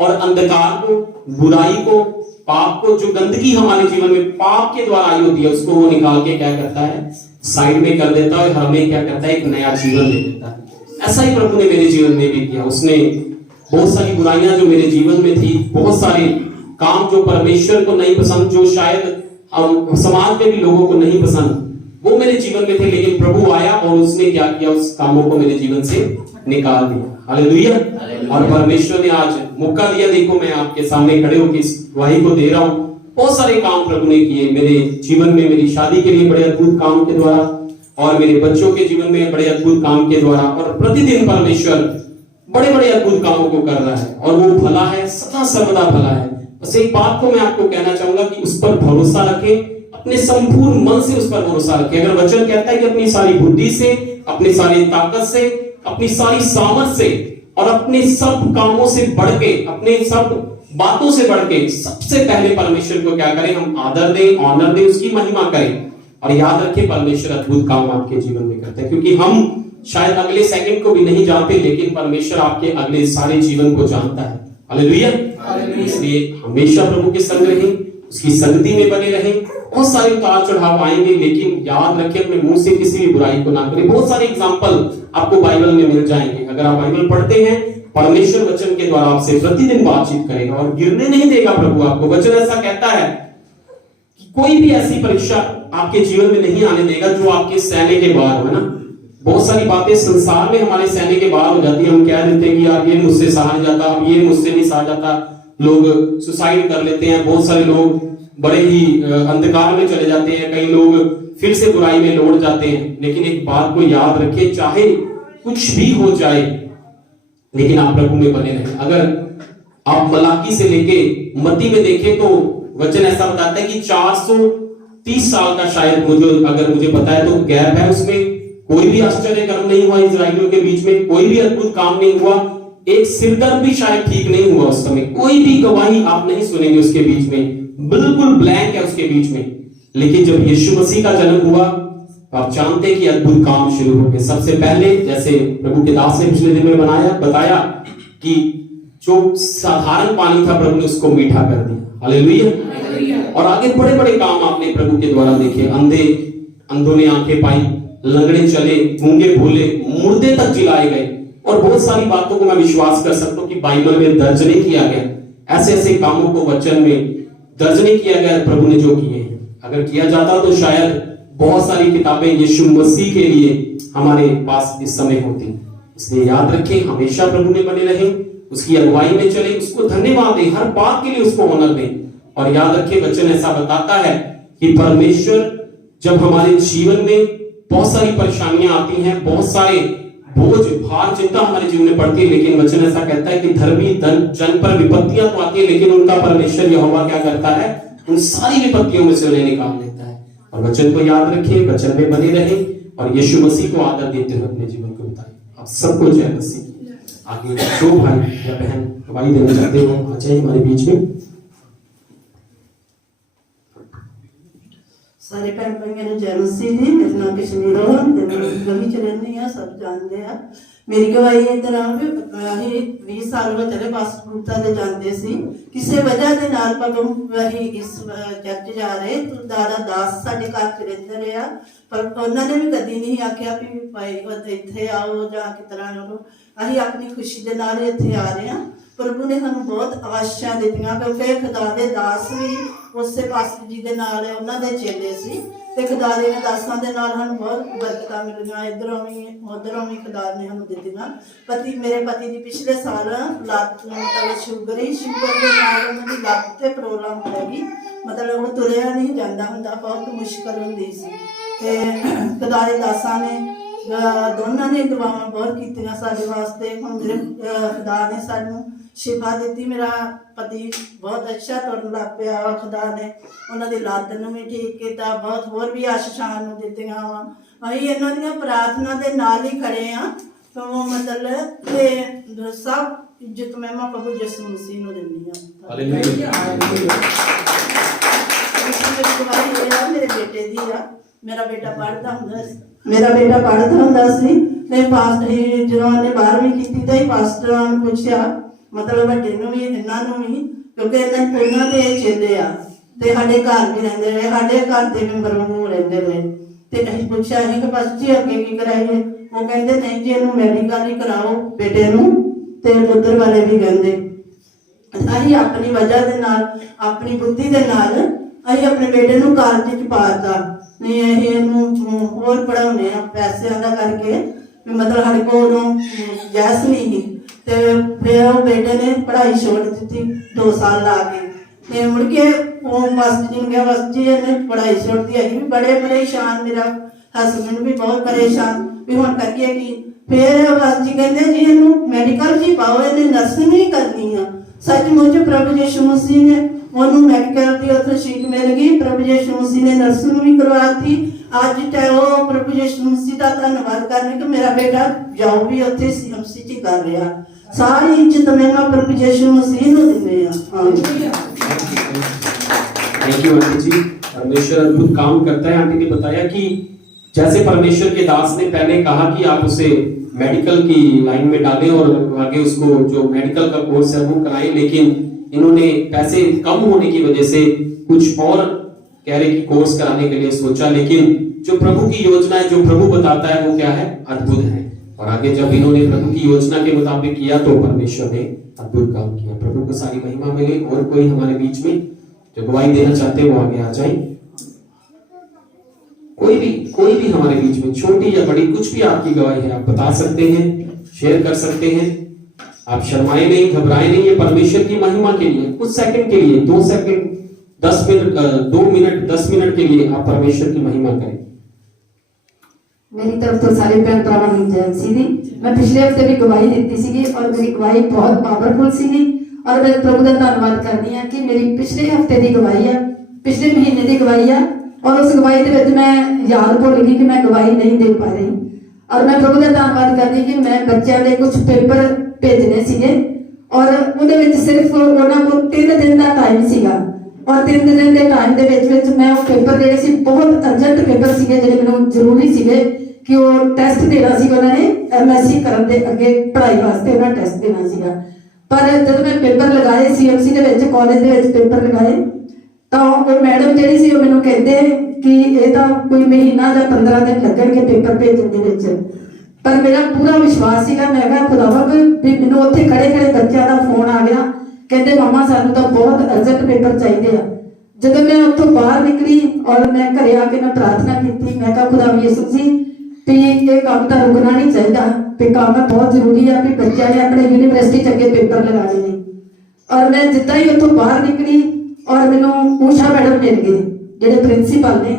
और अंधकार को, बुराई को, पाप को, जो गंदगी हमारे जीवन में पाप के द्वारा आई होती है, उसको वो निकाल के क्या करता है, साइड में कर देता है, हमें क्या करता है, एक नया जीवन दे देता है। ऐसा ही प्रभु ने मेरे जीवन में भी किया। उसने बहुत सारी बुराइयां जो मेरे जीवन में थी, बहुत सारे काम जो परमेश्वर को नहीं पसंद, जो शायद समाज में भी लोगों को नहीं पसंद, वो मेरे जीवन में थे, लेकिन प्रभु आया और उसने क्या किया, उस कामों को मेरे जीवन से निकाल दिया। हालेलुया। और परमेश्वर ने आज मौका दिया, देखो मैं आपके सामने खड़े होकर इस गवाही को दे रहा हूं। बहुत सारे काम प्रभु ने किए मेरे जीवन में, मेरी शादी के लिए बड़े अद्भुत काम के द्वारा, और मेरे बच्चों के जीवन में बड़े अद्भुत काम के द्वारा। और प्रतिदिन परमेश्वर बड़े बड़े अद्भुत कामों को कर रहा है, और वो भला है, सदा सर्वदा भला है। बस एक बात को मैं आपको कहना चाहूंगा कि उस पर भरोसा रखें, अपने संपूर्ण मन से उस पर भरोसा रखें। अगर वचन कहता है कि अपनी सारी बुद्धि से, अपनी सारी ताकत से, अपनी सारी सामर्थ से और अपने सब कामों से बढ़ के, अपने सब बातों से बढ़ के सबसे पहले परमेश्वर को क्या करें, हम आदर दें, ऑनर दें, उसकी महिमा करें। और याद रखें, परमेश्वर अद्भुत काम आपके जीवन में करते हैं, क्योंकि हम शायद अगले सेकंड को भी नहीं जानते, लेकिन परमेश्वर आपके अगले सारे जीवन को जानता है। हालेलुया। इसलिए हमेशा प्रभु के संग रहें, उसकी संगति में बने रहें। बहुत सारे उतार चढ़ाव आएंगे, लेकिन याद रखें अपने मुंह से किसी भी बुराई को ना करें। बहुत सारे एग्जाम्पल आपको बाइबल में मिल जाएंगे। अगर आप बाइबल पढ़ते हैं, परमेश्वर वचन के द्वारा आपसे प्रतिदिन बातचीत करेगा और गिरने नहीं देगा प्रभु आपको। वचन ऐसा कहता है कि कोई भी ऐसी परीक्षा आपके जीवन में नहीं आने देगा जो आपके सहने के बाहर हो, है ना। बहुत सारी बातें संसार में हमारे सहने के बाहर हो जाती है। हम कह देते हैं कि यार ये मुझसे सहा नहीं जाता, ये मुझसे नहीं सहा जाता। लोग सुसाइड कर लेते हैं, बहुत सारे लोग बड़े ही अंधकार में चले जाते हैं, कई लोग फिर से बुराई में लौट जाते हैं। लेकिन एक बात को याद रखें, चाहे कुछ भी हो जाए, लेकिन आप प्रभु में बने रहें। अगर आप मलाकी से लेके मत्ती में देखें तो वचन ऐसा बताता है कि 430 साल का शायद मुझे पता है तो गैप है। उसमें कोई भी आश्चर्य कर्म नहीं हुआ इजराइलियों के बीच में, कोई भी अद्भुत काम नहीं हुआ, एक सिरदर्द भी शायद ठीक नहीं हुआ उस समय, कोई भी गवाही आप नहीं सुनेंगे उसके बीच में, बिल्कुल ब्लैंक है उसके बीच में। लेकिन जब यीशु मसीह का जन्म हुआ, आप जानते हैं कि अद्भुत काम शुरू हो गए। सबसे पहले, जैसे प्रभु के दास ने पिछले दिन में बताया कि जो साधारण पानी था, प्रभु ने उसको मीठा कर दिया। हालेलुया। और आगे बड़े बड़े काम आपने प्रभु के द्वारा देखे। अंधों ने आंखें पाई, लंगड़े चले, गूंगे बोले, मुर्दे तक जिलाए गए। और बहुत सारी बातों को मैं विश्वास कर सकता हूँ कि बाइबल में दर्ज नहीं किया गया। ऐसे ऐसे कामों को वचन में दर्ज नहीं किया गया प्रभु ने जो किए हैं। अगर किया जाता तो शायद बहुत सारी किताबें यीशु मसीह के लिए हमारे पास इस समय होती। इसलिए याद रखें, हमेशा प्रभु में बने रहें, उसकी अगुवाई में चले, उसको धन्यवाद दें, हर बात के लिए उसको ऑनर दें। और याद रखें, वचन ऐसा बताता है कि परमेश्वर जब हमारे जीवन में बहुत सारी परेशानियां आती हैं, बहुत सारे बोझ, भार, चिंता हमारे जीवन में पड़ती है, लेकिन वचन ऐसा कहता है कि धर्मी जन पर विपत्तियां तो आती है, लेकिन उनका परमेश्वर यहोवा क्या करता है, उन सारी विपत्तियों में से उन्हें निकाल लेता है। और वचन को याद रखिए, वचन में बने रहे और यीशु मसीह को आदर देते हुए अपने जीवन को बिताए। आप सबको जय मसीह। आगे जो भाई या बहन गवाही देना चाहते हो आ जाइए हमारे बीच में। सारे भैन भाइयों ने जय मसीह जी। मेरा नाम कश्मीर गली च रहनी है, सब जानते हैं। मेरी गवाही इधर ਅਸੀਂ 20 ਸਾਲ ਹੋ ਚਲੇ ਪਾਸਪੋਰਟਾਂ ਦੇ ਜਾਂਦੇ ਸੀ। ਕਿਸੇ ਵਜ੍ਹਾ ਦੇ ਨਾਲ ਅਸੀਂ ਇਸ ਚਰਚ ਜਾ ਰਹੇ तो दादा दास ਸਾਡੇ ਘਰ ਚ ਰਹਿੰਦੇ ਰਿਹਾ, ਪਰ ਉਹਨਾਂ ਨੇ ਵੀ ਕਦੀ ਨਹੀਂ ਆਖਿਆ ਵੀ ਭਾਈ ਇੱਥੇ ਆਓ ਜਾਂ ਕਿਸ ਤਰ੍ਹਾਂ। ਅਸੀਂ ਆਪਣੀ ਖੁਸ਼ੀ ਦੇ ਨਾਲ ਇੱਥੇ ਆ ਰਹੇ ਹਾਂ। प्रभु ने सानू बहुत आशीषां दित्तियां, क्योंकि खुदा दे दास भी उसे पास्टर जी दे नाल उन्हां दे चेले सी ते खुदा दे दासां दे नाल सानू बहुत बरकतां मिलियां। इधरों भी उधरों भी खुदा ने सानू दित्तियां। मेरे पति दी पिछले साल लत्त मतलब शुगर दे नाल उन्हां दी लत्त ते प्रॉब्लम होगी, मतलब वो तुरिया नहीं जांदा हुंदा, बहुत मुश्किल हुंदी सी। ते खुदा दे दासां ने ਦੋਨਾਂ ਨੇ ਦੁਆਵਾਂ ਬਹੁਤ ਕੀਤੀਆਂ ਸਾਡੇ ਵਾਸਤੇ। ਹੁਣ ਮੇਰੇ ਖੁਦਾ ਨੇ ਸਾਨੂੰ ਸ਼ਿਫਾ ਦਿੱਤੀ। ਮੇਰਾ ਪਤੀ ਬਹੁਤ ਅੱਛਾ ਤੁਰਨ ਲੱਗ ਪਿਆ ਵਾ। ਖੁਦਾ ਨੇ ਉਹਨਾਂ ਦੀ ਲੱਤ ਨੂੰ ਵੀ ਠੀਕ ਕੀਤਾ, ਬਹੁਤ ਹੋਰ ਵੀ ਆਸ਼ੀਸ਼ਾਂ ਨੂੰ ਦਿੱਤੀਆਂ ਵਾ। ਅਸੀਂ ਇਹਨਾਂ ਦੀਆਂ ਪ੍ਰਾਰਥਨਾ ਦੇ ਨਾਲ ਹੀ ਖੜੇ ਆ। तो मतलब कि सब इज्जत महिमा प्रभु यीशु मसीह ਨੂੰ ਦਿੰਦੀ ਆ। ਮੇਰੇ ਬੇਟੇ ਦੀ ਆ। ਮੇਰਾ ਬੇਟਾ ਪੜ੍ਹਦਾ ਹੁੰਦਾ ਸੀ। ਮੈਂ ਪਾਸਟਰ ਜਦੋਂ ਨੇ 12ਵੀਂ ਕੀਤੀ ਤਾਂ ਹੀ ਪਾਸਟਰਾਂ ਨੂੰ ਪੁੱਛਿਆ, ਮਤਲਬ ਵੱਡੇ ਨੂੰ ਵੀ ਇਹਨਾਂ ਨੂੰ ਵੀ, ਕਿਉਂਕਿ ਇਹਨਾਂ ਦੇ ਚੇਲੇ ਆ ਤੇ ਸਾਡੇ ਘਰ ਵੀ ਰਹਿੰਦੇ ਰਹੇ, ਸਾਡੇ ਘਰ ਦੇ ਮੈਂਬਰ ਨੂੰ ਰਹਿੰਦੇ ਰਹੇ। ਤੇ ਅਸੀਂ ਪੁੱਛਿਆ ਅਸੀਂ ਕਿ ਬਸ ਜੀ ਅੱਗੇ ਕੀ ਕਰਾਈਏ? ਉਹ ਕਹਿੰਦੇ ਨਹੀਂ ਜੀ ਇਹਨੂੰ ਮੈਡੀਕਲ ਹੀ ਕਰਾਓ ਬੇਟੇ ਨੂੰ। ਤੇ ਪੁੱਤਰ ਵਾਲੇ ਵੀ ਕਹਿੰਦੇ ਅਸੀਂ ਆਪਣੀ ਵਜ੍ਹਾ ਦੇ ਨਾਲ, ਆਪਣੀ ਬੁੱਧੀ ਦੇ ਨਾਲ ਅਸੀਂ ਆਪਣੇ ਬੇਟੇ ਨੂੰ ਕਾਲਜ ਚ ਪਾਤਾ। ਨਹੀਂ ਅਸੀਂ ਇਹਨੂੰ ਹੋਰ ਪੜਾਉਣੇ ਆ ਪੈਸਿਆਂ ਦਾ ਕਰਕੇ ਵੀ, ਮਤਲਬ ਸਾਡੇ ਕੋਲ ਜੈਸ ਨਹੀਂ ਸੀ। ਤੇ ਫਿਰ ਉਹ ਬੇਟੇ ਨੇ ਪੜ੍ਹਾਈ ਛੋੜ ਦਿੱਤੀ 2 ਸਾਲ ਲਾ ਕੇ। ਤੇ ਮੁੜ ਕੇ ਉਹ ਮਾਸਟਰ ਜੀ ਨੂੰ ਕਿਹਾ ਬਸ ਜੀ ਇਹਨੇ ਪੜ੍ਹਾਈ ਛੋੜਦੀ। ਅਸੀਂ ਵੀ ਬੜੇ ਪਰੇਸ਼ਾਨ, ਮੇਰਾ ਹਸਬੈਂਡ ਵੀ ਬਹੁਤ ਪਰੇਸ਼ਾਨ ਵੀ ਹੁਣ ਕਰੀਏ ਕੀ। ਫਿਰ ਬਸ ਜੀ ਕਹਿੰਦੇ ਜੀ ਇਹਨੂੰ ਮੈਡੀਕਲ ਜੀ ਪਾਓ, ਇਹਨੇ ਨਰਸਿੰਗ ਹੀ ਕਰਨੀ ਆ। ਸੱਚਮੁੱਚ ਪ੍ਰਭੂ ਯੀਸ਼ੂ ਮਸੀਹ ਨੇ ਉਹਨੂੰ ਮੈਡੀਕਲ ਦੀ ਉੱਥੇ ਸੀਟ ਮਿਲ ਗਈ। ਪ੍ਰਭੂ ਯੀਸ਼ੂ ਮਸੀਹ ਨੇ ਨਰਸਿੰਗ ਵੀ ਕਰਵਾਤੀ। ਅੱਜ ਤੇ ਉਹ ਪ੍ਰਭੂ ਯੀਸ਼ੂ ਮਸੀਹ ਦਾ ਧੰਨਵਾਦ ਕਰਨੇ ਕਿ ਮੇਰਾ ਬੇਟਾ ਜਾਓ ਵੀ ਉੱਥੇ ਸੀਐਮਸੀ ਚ ਕਰ ਰਿਹਾ। सारी इज्जत महिमा प्रभु यीशु मसीह को देते हैं। थैंक यू आंटी जी। परमेश्वर अद्भुत काम करता है। आंटी ने बताया कि जैसे परमेश्वर के दास ने पहले कहा कि आप उसे मेडिकल की लाइन में डालें और आगे उसको जो मेडिकल का कोर्स है वो कराएं, लेकिन इन्होंने पैसे कम होने की वजह से कुछ और कह रहे कि कोर्स कराने के लिए सोचा। लेकिन जो प्रभु की योजना है, जो प्रभु बताता है वो क्या है? अद्भुत है। और आगे जब इन्होंने प्रभु की योजना के मुताबिक किया तो परमेश्वर ने अद्भुत काम किया। प्रभु को सारी महिमा मिले। और कोई हमारे बीच में जो गवाही देना चाहते हैं वो आगे आ जाए। कोई भी हमारे बीच में, छोटी या बड़ी, कुछ भी आपकी गवाही है आप बता सकते हैं, शेयर कर सकते हैं। आप शर्माए नहीं, घबराए नहीं। ये परमेश्वर की महिमा के लिए कुछ सेकंड के लिए, 2 सेकंड, 10 मिनट, 2 मिनट, 10 मिनट के लिए आप परमेश्वर की महिमा करें। मेरी तरफ तो सारे भैन भरावां ਨੂੰ ਜੈ ਮਸੀਹ ਦੀ। मैं पिछले हफ्ते भी गवाही ਦਿੱਤੀ ਸੀਗੀ और मेरी गवाही बहुत पावरफुल ਸੀਗੀ। और मैं प्रभु ਦਾ ਧੰਨਵਾਦ ਕਰਦੀ ਹਾਂ कि मेरी पिछले हफ्ते ਦੀ गवाही ਆ, पिछले महीने ਦੀ गवाही ਆ। और उस गवाही ਦੇ ਵਿੱਚ मैं याद भुल गई कि मैं गवाही नहीं दे पा रही। और मैं प्रभु ਦਾ ਧੰਨਵਾਦ ਕਰਦੀ कि मैं ਬੱਚਿਆਂ ਦੇ ਕੁਝ ਪੇਪਰ ਭੇਜਣੇ ਸੀਗੇ और ਉਹਦੇ ਵਿੱਚ ਸਿਰਫ ਉਹਨਾਂ ਕੋਲ 3 ਦਿਨ ਦਾ ਟਾਈਮ ਸੀਗਾ। और 3 ਦਿਨ ਦੇ ਟਾਈਮ ਦੇ ਵਿੱਚ ਮੈਂ ਉਹ ਪੇਪਰ ਜਿਹੜੇ ਸੀ, ਬਹੁਤ ਅਰਜੈਂਟ ਪੇਪਰ ਸੀਗੇ ਜਿਹੜੇ ਮੈਨੂੰ ਜ਼ਰੂਰੀ ਸੀਗੇ कि वो टेस्ट देना सी। उन्होंने MSc करन दे अगे पढ़ाई वास्ते उन्होंने टेस्ट देना सीगा। पर जब मैं पेपर लगाए CMC दे विच, कॉलेज दे विच पेपर लगाए तो वो मैडम जिहड़ी सी वो मैनूं कहंदे कि ये तो कोई महीना या 15 दिन लगणगे पेपर भेजण दे विच। पर मेरा पूरा विश्वास सीगा, मैं कहा खुदावा भी मैनूं उत्थे खड़े खड़े बच्चों का फोन आ गया, कहंदे मामा सानूं तो बहुत अर्जेंट पेपर चाहिए आ। जब मैं उत्थों बाहर निकली और मैं घरे आके मैं प्रार्थना की, मैं कहा खुदा यीशु जी भी ये काम तो रुकना नहीं चाहिए, भी काम बहुत जरूरी है, भी बच्चों ने अपने यूनिवर्सिटी अगे पेपर लगाने ने। और मैं जिदा ही उत्थों बाहर निकली और मैनू ऊषा मैडम मिल गए जिहड़े प्रिंसीपल ने।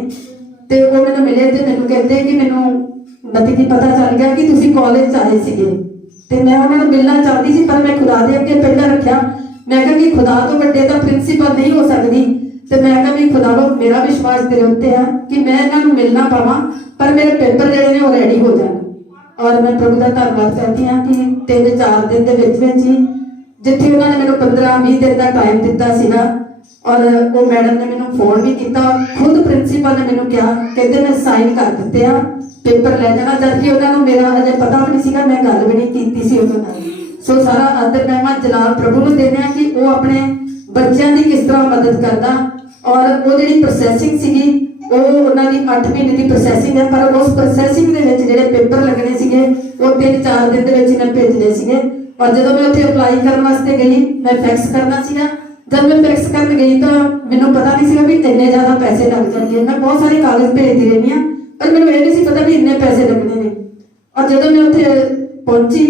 तो वो मैनू मिले तो मैनू कहते कि मैनू नतीजी पता चल गया कि तुसीं कॉलेज आए सीगे। ते मैं उन्होंने मिलना चाहती सी, पर मैं खुदा दे अगे पहला रखा। मैं कहा कि खुदा तो बड़े तो प्रिंसीपल नहीं हो सकती। तो मैं कहा भी खुदा मेरा विश्वास तेरे उत्ते है कि मैं इन्हों मिलना पावां, पर मेरे पेपर जिहड़े ने वो रेडी हो जाए। और मैं प्रभु का धन्नवाद करती हाँ कि 3-4 दिन के विच ही जिथे उन्होंने मैंने 15-20 दिन का टाइम दिता सीगा। और वो मैडम ने मैंने फोन भी किया, खुद प्रिंसीपल ने मैंने कहा, कहते मैं साइन कर दिते आ, पेपर ले जाना। जबकि उन्होंने मेरा अजे पता भी नहीं सीगा, मैं गल भी नहीं की सी उन्होंने। सो सारा आदर महिमा जनाब प्रभु को देने कि वो अपने बच्चों की किस तरह मदद करता। और वो जी प्रोसैसिंग सीगी वो उन्होंने 8 महीने की प्रोसैसिंग है, पर उस प्रोसैसिंग के जो पेपर लगने से वो 3-4 दिन के भेजने से। और जो मैं उत्थे अपलाई करने वास्ते गई, मैं फैक्स करना सीगा। जब मैं फैक्स करने गई तो मैनूं पता नहीं सीगा भी इन्ने ज़्यादा पैसे लग जाएंगे। मैं बहुत सारे कागज भेजती रहनी हाँ, पर मैनूं ये नहीं पता भी इन्ने पैसे लगने ने। और जो मैं उत्थे पहुंची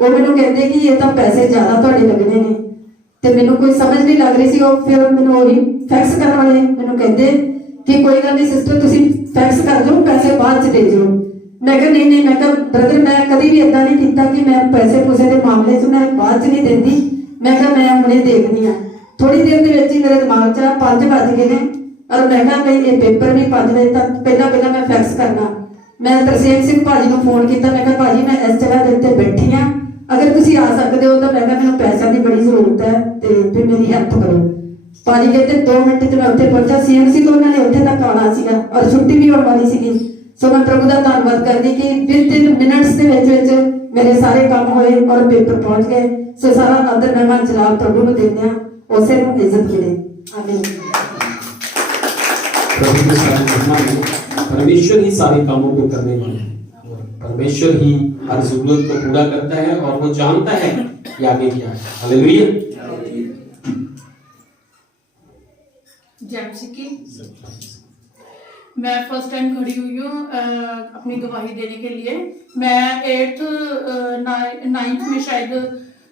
वो मैनूं कहते कि ये तो पैसे ज़्यादा तुहाडे लगने ने। तो मैनूं कोई समझ नहीं लग रही सी। फिर मैनूं वही फैक्स करने वाले मैनूं कहते कि कोई गल नहीं सिस्टर तुसीं फैक्स कर दो, पैसे बाद च दे जाओ। मैं कहा नहीं मैं कहा ब्रदर मैं कभी भी इदा नहीं किया कि मैं पैसे पूसे के मामले च मैं बाद च नहीं देती। मैं कहा मैं हुणे देखनी है। थोड़ी देर के विच ही मेरे दिमाग च 5 बज गए ने और मैं कहा भाई ये पेपर भी 5 बजे तक पहला मैं फैक्स करना। मैं तरसेम सिंह भाजी को फोन किया। मैं कहा भाजी मैं इस जगह के उत्ते बैठी हाँ, अगर तुसीं आ सकते हो तो मैं कहा मैनूं पैसों की बड़ी जरूरत है तो फिर मेरी हेल्प करो। भाजी कहते 2 मिनट च मैं उत्थे पहुंचा। CMC तो उन्होंने उत्थे तक आना सीगा और छुट्टी भी होने वाली सीगी। सो मैं प्रभु का धन्यवाद करदी कि विद इन मिनट्स के विच मेरे सारे काम होए और पेपर पहुंच गए। सो सारा आदर मेहमान जनाब प्रभु को देने उसे इज्जत मिले। आमीन। प्रभु की सारी महिमा है। परमेश्वर ही सारे कामों को करने वाला है और परमेश्वर ही हर जरूरत को पूरा करता है और वो जानता है कि आगे क्या है। हालेलुया। जैसी की मैं फर्स्ट टाइम खड़ी हुई हूँ अपनी गवाही देने के लिए। मैं 8th 9th में शायद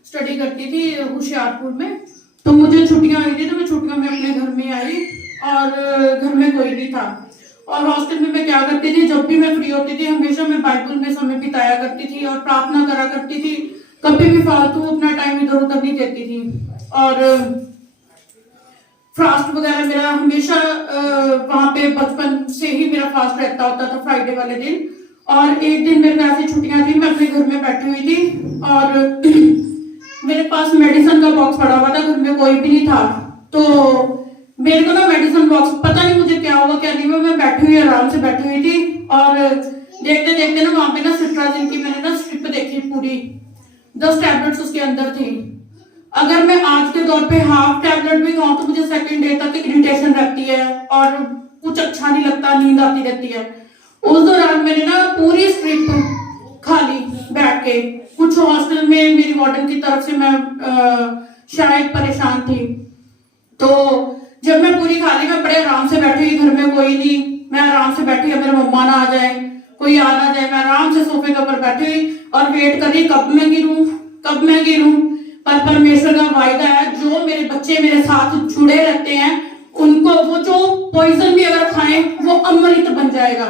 स्टडी करती थी होशियारपुर में। तो मुझे छुट्टियां आई थी तो मैं छुट्टियों में अपने घर में आई और घर में कोई नहीं था। और हॉस्टल में मैं क्या करती थी, जब भी मैं फ्री होती थी हमेशा मैं बाइबल में समय बिताया करती थी और प्रार्थना करा करती थी। कभी भी फालतू अपना टाइम इधर उधर नहीं देती थी। और फास्ट वगैरह मेरा हमेशा वहां पे बचपन से ही मेरा फास्ट रहता होता था फ्राइडे वाले दिन। और एक दिन मेरे ऐसी छुट्टियां थी, मैं अपने घर में बैठी हुई थी और मेरे पास मेडिसिन का बॉक्स पड़ा हुआ था, घर में कोई भी नहीं था। तो मेरे को ना मेडिसिन बॉक्स पता नहीं मुझे क्या हुआ क्या नहीं हुआ, मैं बैठी हुई आराम से बैठी हुई थी और देखते देखते ना वहां पे ना सिट्राजिन की मैंने ना स्ट्रिप देखी पूरी 10 टैबलेट्स उसके अंदर थी। अगर मैं आज के दौर पे हाफ टैबलेट भी खाऊं तो मुझे सेकंड डे तक इरिटेशन रहती है और कुछ अच्छा नहीं लगता, नींद आती रहती है। उस दौरान मैंने ना पूरी स्ट्रिप खा ली बैठ के। कुछ हॉस्टल में मेरी वार्डन की तरफ से मैं शायद परेशान थी, तो जब मैं पूरी खा ली मैं बड़े आराम से बैठी हुई, घर में कोई नहीं, मैं आराम से बैठी है, मेरे मम्मा ना आ जाए, कोई आ ना जाए, मैं आराम से सोफे के ऊपर बैठी हुई और वेट कर रही कब मैं गिरूं। पर परमेश्वर का वायदा है जो मेरे बच्चे मेरे साथ जुड़े रहते हैं उनको वो जो पॉइजन भी अगर खाएं वो अमृत बन जाएगा।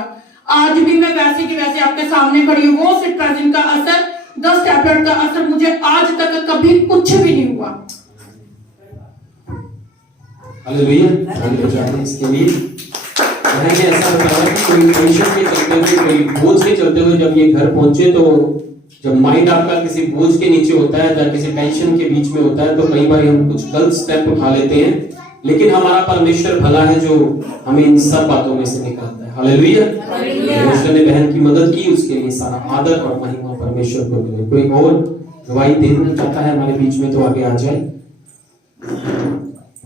आज भी मैं वैसे की वैसे आपके सामने खड़ी हूँ। वो सिट्राजिन का असर 10 टैबलेट का असर मुझे आज तक कभी कुछ भी नहीं हुआ। हालेलुया। इसके लिए मैंने ऐसा बताया कि कोई टेंशन के चलते हुए, कोई बोझ के चलते हुए जब ये घर पहुंचे तो जब माइंड आपका किसी बोझ के नीचे होता है या किसी टेंशन के बीच में होता है तो कई बार हम कुछ गलत स्टेप उठा लेते हैं, लेकिन हमारा परमेश्वर भला है जो हमें इन सब बातों में से निकालता है। हालेलुया। परमेश्वर ने बहन की मदद की, उसके लिए सारा आदर और महिमा परमेश्वर को मिले। कोई और गवाही देना चाहता है हमारे बीच में तो आगे आ जाए।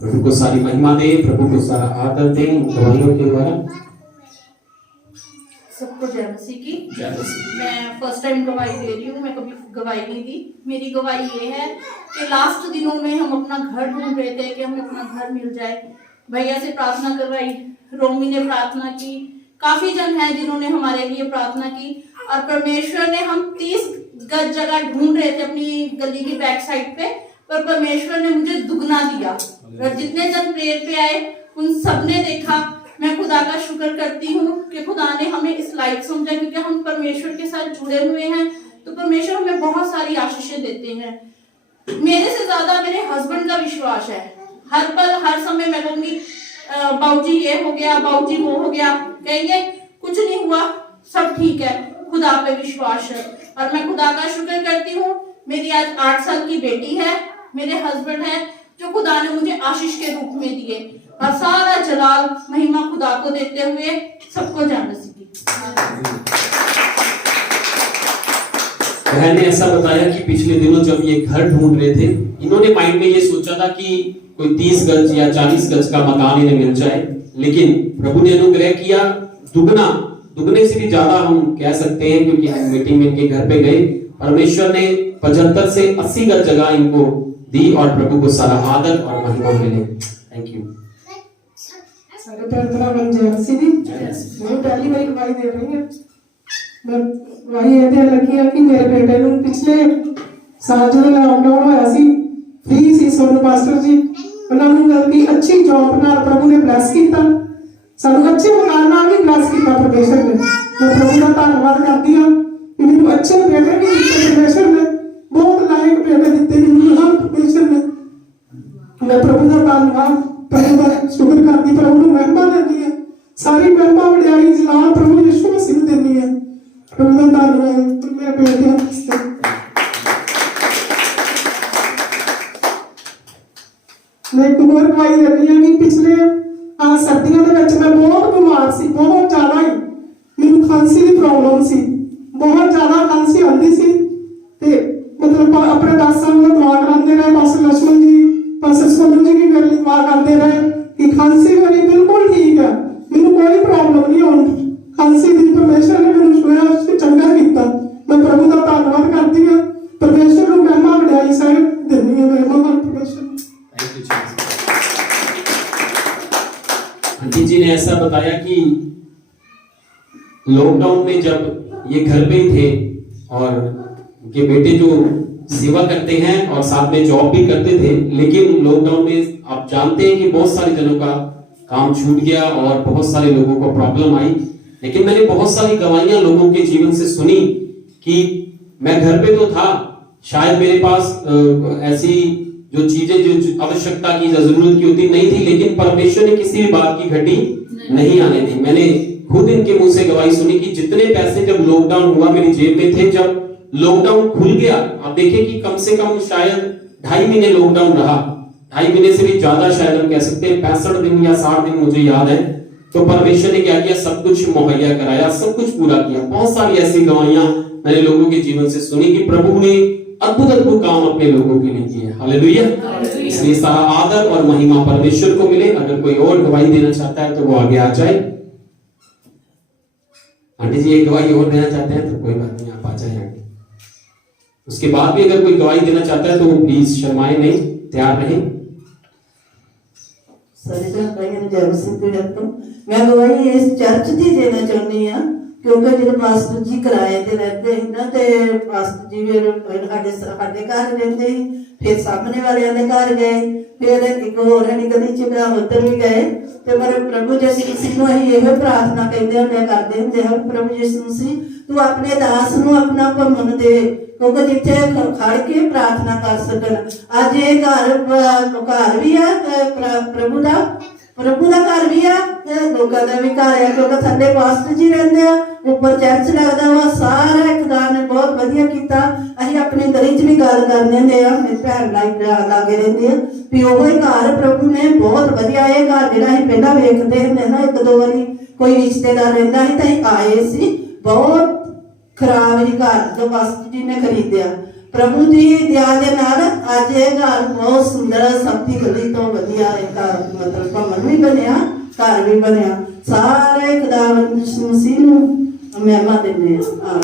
प्रभु को सारी महिमा दे, प्रभु को सारा आदर दे गवाहियों के द्वारा। सबको जय मसीह की। जय मसीह। मैं फर्स्ट टाइम गवाही दे रही हूँ, मैं कभी गवाही नहीं दी। मेरी गवाही ये है कि लास्ट दिनों में हम अपना घर ढूंढ रहे थे कि हमें अपना घर मिल जाए। भैया से प्रार्थना करवाई, रोमी ने प्रार्थना की, काफी जन है जिन्होंने हमारे लिए प्रार्थना की और परमेश्वर ने, हम 30 गज जगह ढूंढ रहे थे अपनी गली की बैक साइड पे, पर परमेश्वर ने मुझे दुगना दिया। और जितने जन प्रेयर पे आए उन सब ने देखा। मैं खुदा का शुक्र करती हूँ कि खुदा ने हमें इस लायक समझा, क्योंकि हम परमेश्वर के साथ जुड़े हुए हैं तो परमेश्वर हमें बहुत सारी आशीषें देते हैं। मेरे से ज्यादा मेरे हस्बैंड का विश्वास है। हर पल हर समय मैं कहूंगी बाबूजी ये हो गया, बाबूजी वो हो गया, कहेंगे कुछ नहीं हुआ, सब ठीक है, खुदा पे विश्वास है। और मैं खुदा का शुक्र करती हूँ, मेरी आज 8 साल की बेटी है, मेरे हस्बैंड है जो खुदा ने मुझे आशीष के रूप में दिए और सारा जलाल महिमा खुदा को देते हुए सबको जय मसीह की। बहन ने ऐसा बताया कि पिछले दिनों जब ये घर ढूंढ रहे थे, इन्होंने माइंड में ये सोचा था कि कोई 30 गज या 40 गज का मकान इन्हें मिल जाए, लेकिन प्रभु ने अनुग्रह किया, दुगने से भी ज्यादा हम कह सकते हैं, क्योंकि हम मीटिंग में इनके घर पे गए, परमेश्वर ने 75 से 80 गज जगह इनको दी और प्रभु को सारा आदर और महिमा मिले। Thank you. सारे प्रार्थना बन जय मसीह दी। मैं पहली बार गवाही दे रही हूं। मैं गवाही ये दे लगी है कि मेरे बेटे ਨੂੰ ਪਿਛਲੇ ਸਾਲ ਜਦੋਂ ਲਾਕਡਾਊਨ ਹੋਇਆ ਸੀ, ਫ੍ਰੀ ਸੀ ਸੋਨੂ ਪਾਸਟਰ ਜੀ, ਉਹਨਾਂ ਨੂੰ ਗਲਤੀ अच्छी जॉब ਨਾਲ ਪ੍ਰਭੂ ਨੇ ਬਲੈਸ ਕੀਤਾ, ਸਾਨੂੰ अच्छे ਮਕਾਨ ਨਾਲ ਵੀ ਬਲੈਸ ਕੀਤਾ परमेश्वर ने। मैं प्रभु का धन्यवाद करती हूँ कि मैंने अच्छे बेटे भी दिते परमेश्वर ने, बहुत लायक बेटे दिते मैंने परमेश्वर ने। मैं प्रभु का धन्यवाद प्रभु का शुक्र करती, प्रभु को महिमा देती है, सारी महिमा वड्याई जलाल प्रभु यीशु मसीह को देनी है। प्रभु का धन्यवाद मेरे बेटे वास्ते। मैं एक और गवाही देनी है कि पिछले सर्दियों के विच मैं बहुत बीमार सी, बहुत ज्यादा ही मैनू खांसी की प्रॉब्लम सी, बहुत ज्यादा खांसी आती सी ते मतलब अपने दासां को दुआ कराते रहे, पास्टर लक्ष्मण जी पास्टर सोनू जी की मेरे लिए दुआ करते रहे कि खांसी मेरी बिल्कुल ठीक है, मैनू कोई प्रॉब्लम नहीं होनी खांसी की। परमेश्वर ने मैनू छुआ, चंगा किया। मैं प्रभु का धन्यवाद करती हूँ, परमेश्वर को महिमा वड्याई सारी देनी है। महिमा परमेश्वर। आंटी जी ने ऐसा बताया कि लॉकडाउन में जब ये घर पे ही थे और उनके बेटे जो सेवा करते हैं और साथ में जॉब भी करते थे, लेकिन लॉकडाउन में आप जानते हैं कि बहुत सारे जनों का काम छूट गया और बहुत सारे लोगों को प्रॉब्लम आई। लेकिन मैंने बहुत सारी गवाहियां लोगों के जीवन से सुनी कि मैं घर पे तो था, शायद मेरे पास ऐसी जो चीजें जो आवश्यकता की जरूरत की होती नहीं थी, लेकिन परमेश्वर ने किसी भी बात की घटी नहीं आने दी। मैंने खुद इनके मुंह से गवाही सुनी कि जितने पैसे जब लॉकडाउन हुआ मेरी जेब में थे, जब लॉकडाउन खुल गया, आप देखें कि कम से कम शायद 2.5 महीने लॉकडाउन रहा, 2.5 महीने से भी ज्यादा शायद हम कह सकते हैं, 65 दिन या 60 दिन मुझे याद है। तो परमेश्वर ने क्या किया, सब कुछ मुहैया कराया, सब कुछ पूरा किया। बहुत सारी ऐसी गवाहियां मैंने लोगों के जीवन से सुनी कि प्रभु ने अद्भुत अद्भुत काम अपने लोगों के लिए किए। हालेलुया। इसलिए सारा आदर और महिमा परमेश्वर को मिले। अगर कोई और गवाही देना चाहता है तो वो आगे आ जाए। आंटी जी एक गवाही और देना चाहते हैं तो कोई बात नहीं, आप आ जाए आगे। उसके बाद भी अगर कोई गवाही देना चाहता है तो वो प्लीज शर्माए नहीं, तैयार रहें। मैं गवाही इस चर्च की देना चाहनी हाँ, क्योंकि जो पास्टर जी किराए ते रहते हैं ना, ते पास्टर जी साडे घर रहते, फिर सामने वाले के घर गए, फिर एक होर गली च उधर भी गए। तो मेरे प्रभु यीशु मसीह को असीं इहो प्रार्थना कहते हुंदे करते हुंदे हैं, प्रभु यीशु मसीह तू अपने दास नूं अपना भवन दे, क्योंकि जिथे खड़ के प्रार्थना कर सकन। अज ये घर भी है प्रभु का घर भी है, लोगों का भी घर है, क्योंकि थल्ले पास्टर जी रहते हैं, ऊपर चर्च लगता वा। सारा खुदा ने बहुत वधिया कीता। असीं अपनी गली च भी गल करने हुंदे आ, मेरी भैन लागे रहिंदी है भी ओही घर प्रभु ने बहुत वधिया। ये घर जिहड़ा असीं पहिलां वेखदे हुंदे ना, 1-2 वारी कोई रिश्तेदार रहिंदा सी तां असीं आए सी, बहुत खराब ही घर जो पास्टर जी ने खरीदिया। प्रभु जी दया दे नाल अज ये घर बहुत सुंदर, सबकी गली तो वधिया घर मतलब भवन भी बनया, घर भी बनया। सारे खुदावंद यीशु मसीह नूं महिमा दिंदे आ।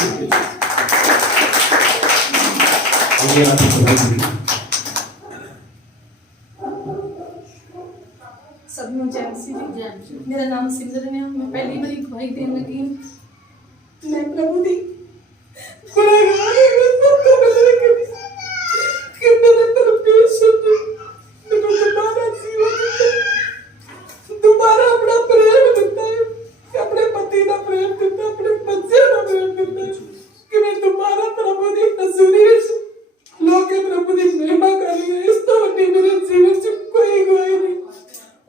सबनों जय मसीह। मेरा नाम सिमरन है, मैं पहली बारी गवाही देने लगी हूँ। मैं प्रभु दी गुनाहगार कि मैंने परमेश्वर ने मैनूं दोबारा जीवन दिता, दोबारा अपना प्रेम दिता है, अपने पति का प्रेम दिता, अपने बच्चों का प्रेम दिता, कि मैं दोबारा प्रभु की हजूरी में लोग प्रभु की महिमा कर रही है। इस तो वड्डी मेरे जीवन से कोई गवाही नहीं।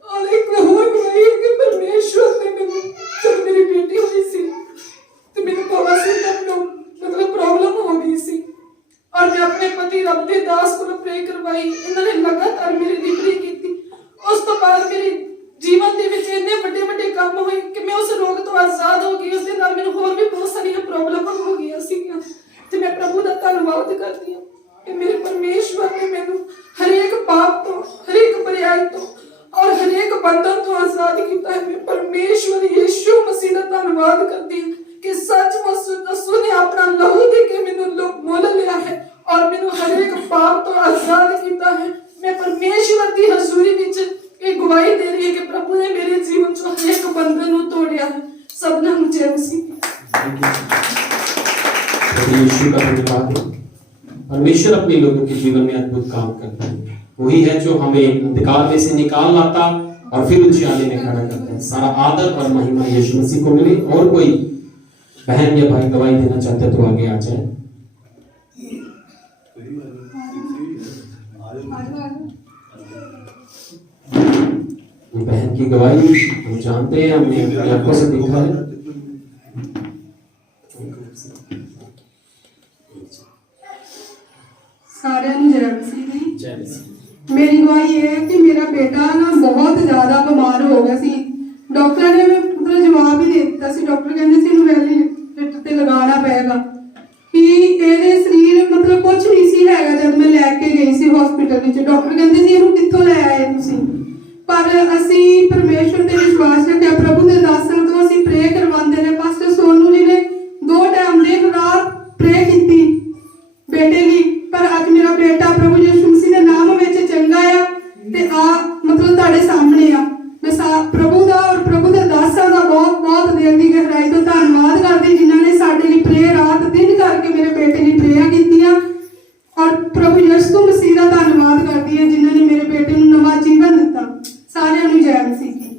और एक और गवाही है कि परमेश्वर ने मैनूं, जब मेरी बेटी हुई सी तो मेरे थोड़ा सा मतलब प्रॉब्लम हो गई सी, और मैं अपने पति रब दे दास को प्रे करवाई। इन्होंने लगातार मेरी डिलीवरी की। उस तो बाद मेरे जीवन दे विच इन्ने बड़े बड़े काम होए कि मैं उस रोग तो आजाद हो गई। उस दे नाल मैनूं होर भी बहुत सारी प्रॉब्लम हो गई सीगियां, ते मैं प्रभु दा धन्नवाद करदी हां कि मेरे परमेश्वर ने मैनूं हर एक पाप तो, हर एक बुराई तो और हर एक बंधन तो आजाद किया है। मैं परमेश्वर यीशु मसीह दा धन्नवाद करदी हां कि सचमुच उसने ने अपना लहू दे के मैनूं मोल लिया है और मैनूं हर एक पाप तो आजाद किया है। मैं परमेश्वर की हजूरी विच एक गवाही दे रही है कि प्रभु ने मेरे जीवन चो हर एक बंधन नूं तोड़िया है। सबना मुझे मसीह यीशु का धन्यवाद। परमेश्वर अपने लोगों के जीवन में अद्भुत काम करता है। वही है जो हमें अंधकार में से निकाल लाता और फिर उजाले में खड़ा करता है। सारा आदर और महिमा यीशु मसीह को मिले। और कोई बहन या भाई गवाही देना चाहते हैं तो आगे आ जाए। बहन की गवाही हम जानते हैं, हमने अपनी आंखों से देखा है। सारे जय मसीह दी। मेरी गवाही ये है कि मेरा बेटा ना बहुत ज्यादा बीमार हो गया सी। डॉक्टर ने मतलब जवाब ही दे दिता सी। डॉक्टर कहंदे सी इहनूं वैंटीलेटर ते लगाना पएगा कि ਇਹਦੇ ਸਰੀਰ मतलब कुछ नहीं सी हैगा। जब मैं लैके गई सी हॉस्पिटल विच डॉक्टर कहंदे सी ਇਹਨੂੰ ਕਿੱਥੋਂ ਲੈ ਆਏ ਤੁਸੀਂ। पर ਅਸੀਂ परमेश्वर ते विश्वास रखिया। प्रभु ਦੇ ਦਾਸਾਂ ਤੋਂ ਅਸੀਂ प्रे करवांदे ने। पास्टर सोनू जी ने 2 टाइम दिन रात प्रे कीती बेटे ली। पर अज मेरा बेटा प्रभु यीशु मसीह के नाम विच चंगा आ ते आ मतलब तुहाडे सामने आ। मैं प्रभु दा और प्रभु दे दासां दा बहुत बहुत दिल दी गहराई तो धन्नवाद करदी जिन्हां ने साडे लई प्रे रात दिन करके मेरे बेटे लई प्रेयां कीतियां। और प्रभु यीशु मसीह दा धन्नवाद करदी है जिन्हां ने मेरे बेटे नूं नवां जीवन दिता। सारिआं नूं जय मसीह की।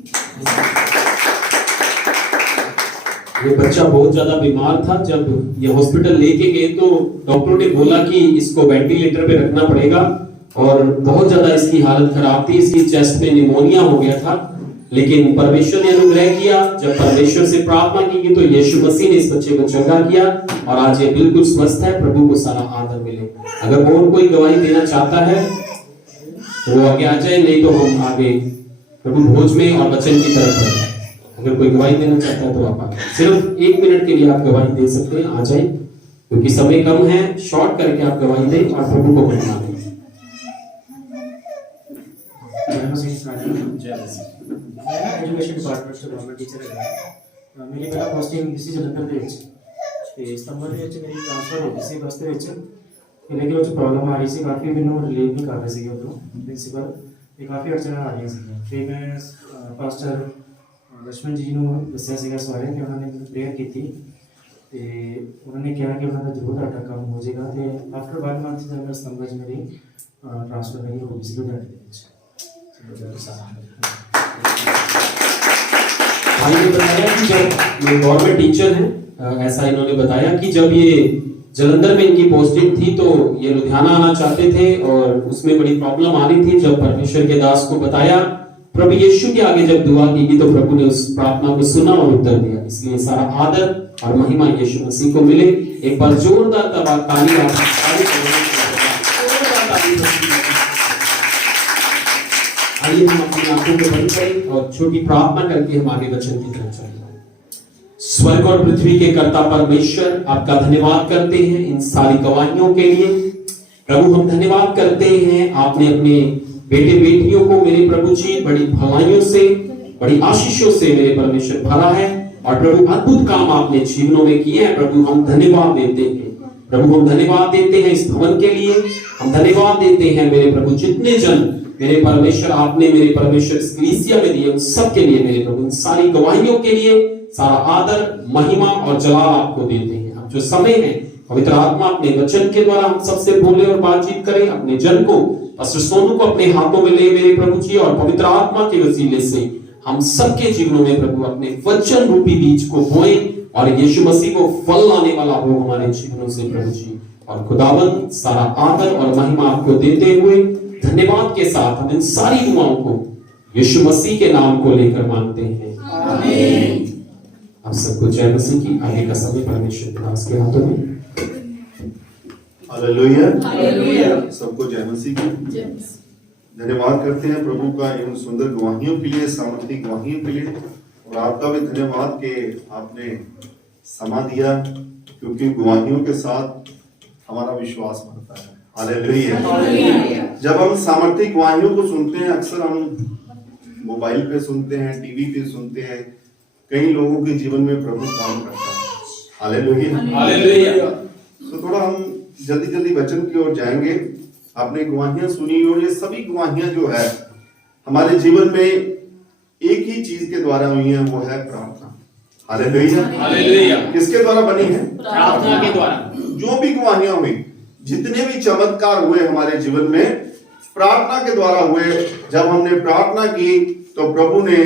ये बच्चा बहुत ज्यादा बीमार था। जब ये हॉस्पिटल लेके गए तो डॉक्टरों ने बोला कि इसको वेंटिलेटर पे रखना पड़ेगा और बहुत ज्यादा इसकी हालत खराब थी। इसकी चेस्ट में निमोनिया हो गया था। लेकिन परमेश्वर ने अनुग्रह किया। जब परमेश्वर से प्रार्थना की तो यीशु मसीह ने इस बच्चे को चंगा किया और आज ये बिल्कुल स्वस्थ है। प्रभु को सारा आदर मिले। अगर और कोई गवाही देना चाहता है तो वो आगे आ जाए, नहीं तो हम आगे प्रभु भोज में और वचन की तरफ बढ़े। अगर कोई गवाही देना चाहता है तो आप आगे सिर्फ 1 मिनट के लिए आप गवाही दे सकते हैं। आ जाए क्योंकि समय कम है। शॉर्ट करके आप गवाही दें और प्रभु को बढ़ा दें। एजुकेशन डिपार्टमेंट से गवर्नमेंट टीचर है। मेरी पहला पोस्टिंग इसी जलंधर ਦੇ ਵਿੱਚ ਤੇ ਸਤੰਬਰ ਦੇ ਵਿੱਚ ਮੇਰੀ ट्रांसफर ਹੋ ਗਈ ਸੀ ਬੱਸ ਦੇ ਵਿੱਚ। ਲੇਕਿन ਉਹ ਚ ਪ੍ਰੋਬਲਮ ਆ ਰਹੀ ਸੀ ਕਾਫੀ। ਮੈਨੂੰ ਰਿਲੀਵ ਨਹੀਂ ਕਰ ਰਹੇ ਸੀ ਉਦੋਂ ਪ੍ਰਿੰਸੀਪਲ ਤੇ ਕਾਫੀ ਅੜਚਣਾਂ ਆ ਰਹੀਆਂ ਸੀ। ਫਿਰ ਮੈਂ ਪਾਸਟਰ ਲక్ష్మణ ਜੀ ਨੂੰ ਦੱਸਿਆ ਸੀਗਾ ਇਸ ਬਾਰੇ ਤੇ ਉਹਨਾਂ ਨੇ ਮੈਨੂੰ ਪ੍ਰੇਅਰ ਕੀਤੀ ਤੇ ਉਹਨਾਂ ਨੇ ਕਿਹਾ ਕਿ ਉਹਨਾਂ ਦਾ ਜ਼ਰੂਰ ਤੁਹਾਡਾ ਕੰਮ ਹੋ ਜਾਏਗਾ। ਤੇ ਆਫਟਰ 1 ਮੰਥ ਜਦ ਮੈਂ ਸਤੰਬਰ 'ਚ ਮੇਰੀ ट्रांसफर नहीं हो गई ਸੀ ਲੁਧਿਆਣੇ ਦੇ ਵਿੱਚ। भाई ने बताया कि जब ये गवर्नमेंट टीचर हैं, ऐसा इन्होंने बताया कि जब ये जलंधर में इनकी पोस्टिंग थी तो ये लुधियाना आना चाहते थे और उसमें बड़ी प्रॉब्लम आ रही थी। जब परमेश्वर के दास को बताया, प्रभु यीशु के आगे जब दुआ की तो प्रभु ने उस प्रार्थना को सुना और उत्तर दिया। इसलिए सारा आदर और महिमा यीशु मसीह को मिले। एक बार जोरदार ताली आप आइए हम अपनी आंखों को बंद करें और छोटी प्रार्थना करके हम आगे वचन की तरफ चलें। स्वर्ग और पृथ्वी के कर्ता परमेश्वर, आपका धन्यवाद करते हैं इन सारी गवाहियों के लिए। प्रभु हम धन्यवाद करते हैं, आपने अपने बेटे बेटियों को मेरे प्रभु जी बड़ी भलाइयों से, बड़ी आशीषों से मेरे परमेश्वर भरा है और प्रभु अद्भुत काम आपने जीवनों में किए हैं। प्रभु हम धन्यवाद देते हैं। प्रभु हम धन्यवाद देते हैं इस भवन के लिए। हम धन्यवाद देते हैं मेरे प्रभु जितने जन मेरे परमेश्वर आपने मेरे परमेश्वर इस कलीसिया में दिए उन सब के लिए मेरे प्रभु इन सारी गवाहियों के लिए सारा आदर महिमा और जलाल आपको देते हैं। अब जो समय है पवित्र आत्मा अपने वचन के द्वारा हम सबसे बोले और बातचीत करें। अपने जन को पास्टर सोनू को अपने हाथों में ले मेरे प्रभु जी और पवित्र आत्मा के वसीले से हम सबके जीवनों में प्रभु अपने वचन रूपी बीज को बोए और यीशु मसीह को फल लाने वाला हो हमारे जीवनों से प्रभु जी। और खुदावन सारा आदर और महिमा आपको देते हुए धन्यवाद के साथ हम इन सारी दुआओं को यीशु मसीह के नाम को लेकर मांगते हैं, आमीन। आप सबको जय मसीह की। आगे का समय परमेश्वर के दास के हाथों में। Hallelujah, hallelujah. सबको जय मसीह की। धन्यवाद करते हैं प्रभु का इन सुंदर गवाहियों के लिए, सामर्थ्य गवाहियों के लिए। और आपका भी धन्यवाद कि आपने समा दिया, क्योंकि गवाहियों के साथ हमारा विश्वास बढ़ता है। हालेलुया। जब हम सामर्थ्य गवाहियों को सुनते हैं, अक्सर हम मोबाइल पे सुनते हैं, टीवी पे सुनते हैं, कई लोगों के जीवन में प्रभु काम करता है। Hallelujah, hallelujah. तो थोड़ा हम जल्दी जल्दी वचन की ओर जाएंगे। आपने गवाहियां सुनी और ये सभी गवाहियां जो है हमारे जीवन में एक ही चीज के द्वारा हुई है, वो है प्रार्थना। Hallelujah, hallelujah. किसके द्वारा बनी है? प्रार्थना के द्वारा। जो भी गवाहियां हुई, जितने भी चमत्कार हुए हमारे जीवन में, प्रार्थना के द्वारा हुए। जब हमने प्रार्थना की तो प्रभु ने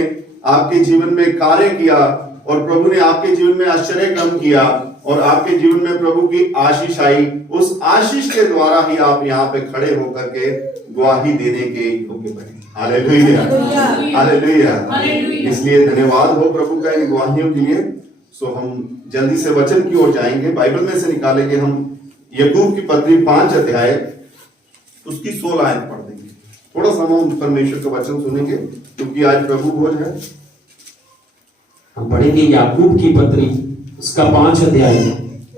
आपके जीवन में कार्य किया और प्रभु ने आपके जीवन में आश्चर्य काम किया और आपके जीवन में प्रभु की आशीष आई, उस आशीष के द्वारा ही आप यहाँ पे खड़े होकर के गवाही देने के योग्य बने। Hallelujah, hallelujah. इसलिए धन्यवाद हो प्रभु का इन गवाहियों के लिए। सो हम जल्दी से वचन की ओर जाएंगे, बाइबल में से निकालेंगे हम याकूब की पत्री 5 अध्याय उसकी 16 आयत पढ़ देंगे। थोड़ा सा हम परमेश्वर का वचन सुनेंगे क्योंकि आज प्रभु भोज है। हम पढ़ेंगे याकूब की पत्री उसका 5 अध्याय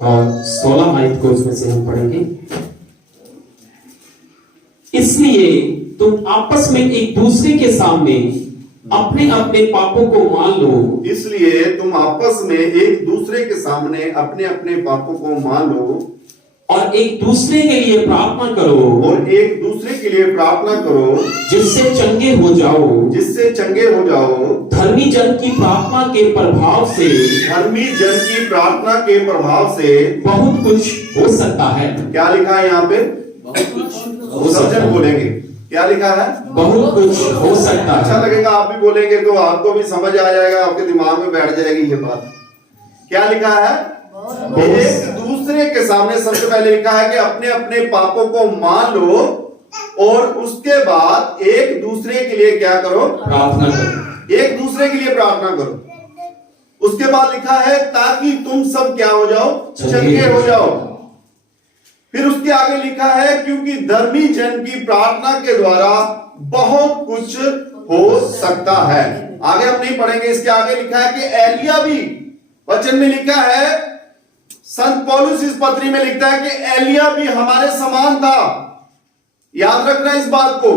और 16 आयत को उसमें से हम पढ़ेंगे। इसलिए तुम आपस में एक दूसरे के सामने अपने अपने पापों को मान लो। इसलिए तुम आपस में एक दूसरे के सामने अपने अपने पापों को मान लो और एक दूसरे के लिए प्रार्थना करो, और एक दूसरे के लिए प्रार्थना करो जिससे चंगे हो जाओ। जिससे चंगे हो जाओ। धर्मी जन की प्रार्थना के प्रभाव से, धर्मी जन की प्रार्थना के प्रभाव से बहुत कुछ हो सकता है। क्या लिखा है यहाँ पे? बहुत कुछ हो सब सकता जन है। बोलेंगे क्या लिखा है? बहुत कुछ हो सकता अच्छा है। लगेगा आप भी बोलेंगे तो आपको भी समझ आ जाएगा, आपके दिमाग में बैठ जाएगी ये बात। क्या लिखा है? एक दूसरे के सामने सबसे पहले लिखा है कि अपने अपने पापों को मान लो और उसके बाद एक दूसरे के लिए क्या करो? प्रार्थना करो। एक दूसरे के लिए प्रार्थना करो। उसके बाद लिखा है ताकि तुम सब क्या हो जाओ? चंगे हो जाओ। फिर उसके आगे लिखा है क्योंकि धर्मी जन की प्रार्थना के द्वारा बहुत कुछ हो सकता है। आगे हम नहीं पढ़ेंगे, इसके आगे लिखा है कि एलिया भी, वचन में लिखा है, संत पौलुस इस पत्री में लिखता है कि एलिया भी हमारे समान था। याद रखना इस बात को,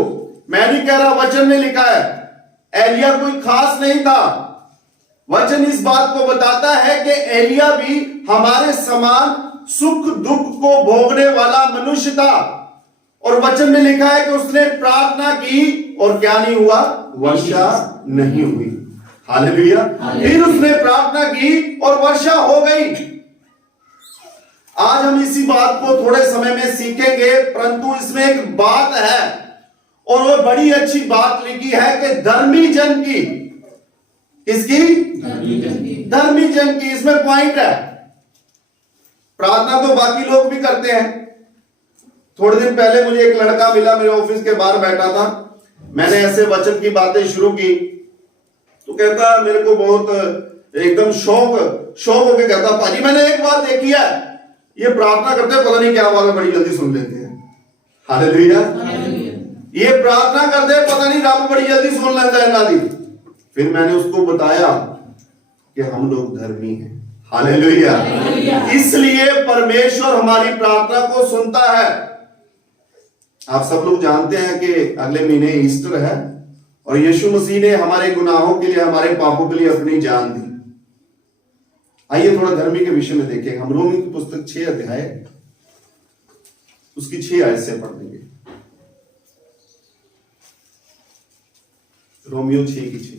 मैं नहीं कह रहा, वचन में लिखा है। एलिया कोई खास नहीं था। वचन इस बात को बताता है कि एलिया भी हमारे समान सुख दुख को भोगने वाला मनुष्य था। और वचन में लिखा है कि उसने प्रार्थना की और क्या नहीं हुआ? वर्षा नहीं हुई। हालेलुया। फिर उसने प्रार्थना की और वर्षा हो गई। आज हम इसी बात को थोड़े समय में सीखेंगे, परंतु इसमें एक बात है और वो बड़ी अच्छी बात लिखी है कि धर्मी जन की, किसकी? धर्मी जन की। इसमें पॉइंट है। प्रार्थना तो बाकी लोग भी करते हैं। थोड़े दिन पहले मुझे एक लड़का मिला, मेरे ऑफिस के बाहर बैठा था। मैंने ऐसे वचन की बातें शुरू की तो कहता, मेरे को बहुत एकदम शौक होके कहता, पाजी मैंने एक बात देखी है, ये प्रार्थना करते हैं पता नहीं क्या बात है, बड़ी जल्दी सुन लेते हैं। हालेलुया। ये प्रार्थना करते हैं पता नहीं रब बड़ी जल्दी सुन लेता है ना दी। फिर मैंने उसको बताया कि हम लोग धर्मी हैं। हालेलुया। इसलिए परमेश्वर हमारी प्रार्थना को सुनता है। आप सब लोग जानते हैं कि अगले महीने ईस्टर है और यीशु मसीह ने हमारे गुनाहों के लिए, हमारे पापों के लिए अपनी जान दी। आइए थोड़ा धर्मी के विषय में देखें। हम रोमी की पुस्तक 6 अध्याय उसकी 6 आयत से पढ़ देंगे। रोमियो 6 की 6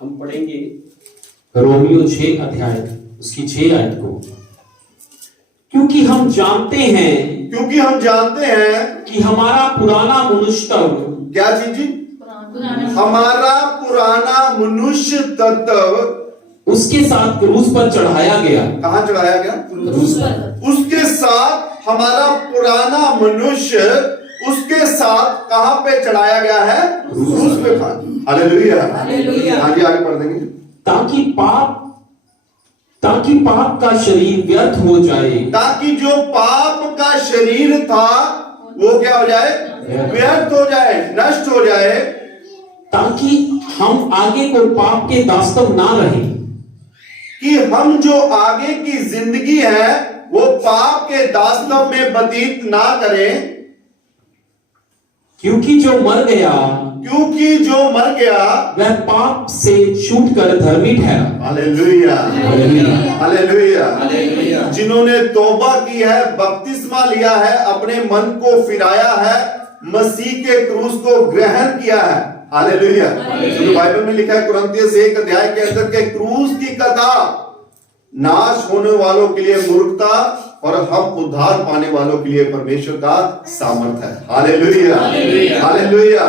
हम पढ़ेंगे रोमियो 6 अध्याय उसकी 6 आयत को। क्योंकि हम जानते हैं कि हमारा पुराना मनुष्य तत्व, क्या चीज जी? हमारा पुराना मनुष्य तत्व उसके साथ क्रूस पर चढ़ाया गया। कहां चढ़ाया गया? क्रूस पर। उसके साथ हमारा पुराना मनुष्य उसके साथ कहां पे चढ़ाया गया है? क्रूस पे। हालेलुया। हाँ जी, आगे पढ़ देंगे। ताकि पाप का शरीर व्यर्थ हो जाए। ताकि जो पाप का शरीर था वो क्या हो जाए? व्यर्थ हो जाए, नष्ट हो जाए। ताकि हम आगे को पाप के दास्तव ना रहे। कि हम जो आगे की जिंदगी है वो पाप के दास्तव में व्यतीत ना करें। क्योंकि जो मर गया वह पाप से छूटकर धर्मी ठहरा। हालेलुया। हालेलुया। जिन्होंने तौबा की है, बपतिस्मा लिया है, अपने मन को फिराया है, मसीह के क्रूस को ग्रहण किया है। हालेलुया। जो बाइबल में लिखा है कुरिन्थियों 1 अध्याय के अंदर के क्रूस की कथा नाश होने वालों के लिए मूर्खता और हम उद्धार पाने वालों के लिए परमेश्वर का सामर्थ है। हालेलुया। हालेलुया।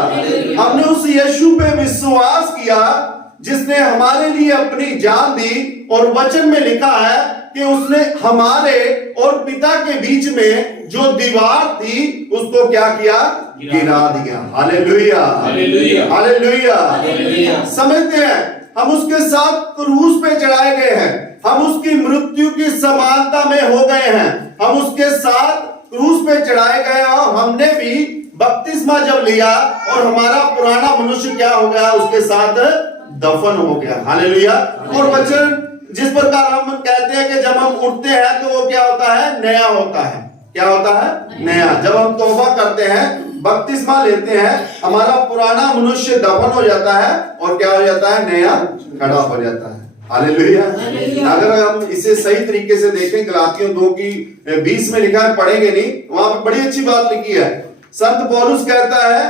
हमने उस यीशु पे विश्वास किया जिसने हमारे लिए अपनी जान दी, और वचन में लिखा है कि उसने हमारे और पिता के बीच में जो दीवार थी उसको क्या किया? गिरा दिया। Hallelujah, hallelujah, hallelujah. हालेलुया। समझते हैं, हम उसके साथ क्रूस पे चढ़ाए गए हैं, हम उसकी मृत्यु की समानता में हो गए हैं, हम उसके साथ क्रूस पे चढ़ाए गए और हमने भी बपतिस्मा जब लिया और हमारा पुराना मनुष्य क्या हो गया? उसके साथ दफन हो गया। हालेलुया। और वचन जिस प्रकार हम कहते हैं कि जब हम उठते हैं तो वो क्या होता है? नया होता है। क्या होता है? नया। जब हम तौबा करते हैं, बपतिस्मा लेते हैं, हमारा पुराना मनुष्य दफन हो जाता है और क्या हो जाता है? नया खड़ा हो जाता है। हालेलुया। अगर हम इसे सही तरीके से देखें, गलातियों 2:20 में लिखा है, पढ़ेंगे नहीं, वहां पर बड़ी अच्छी बात लिखी है। संत पौलुस कहता है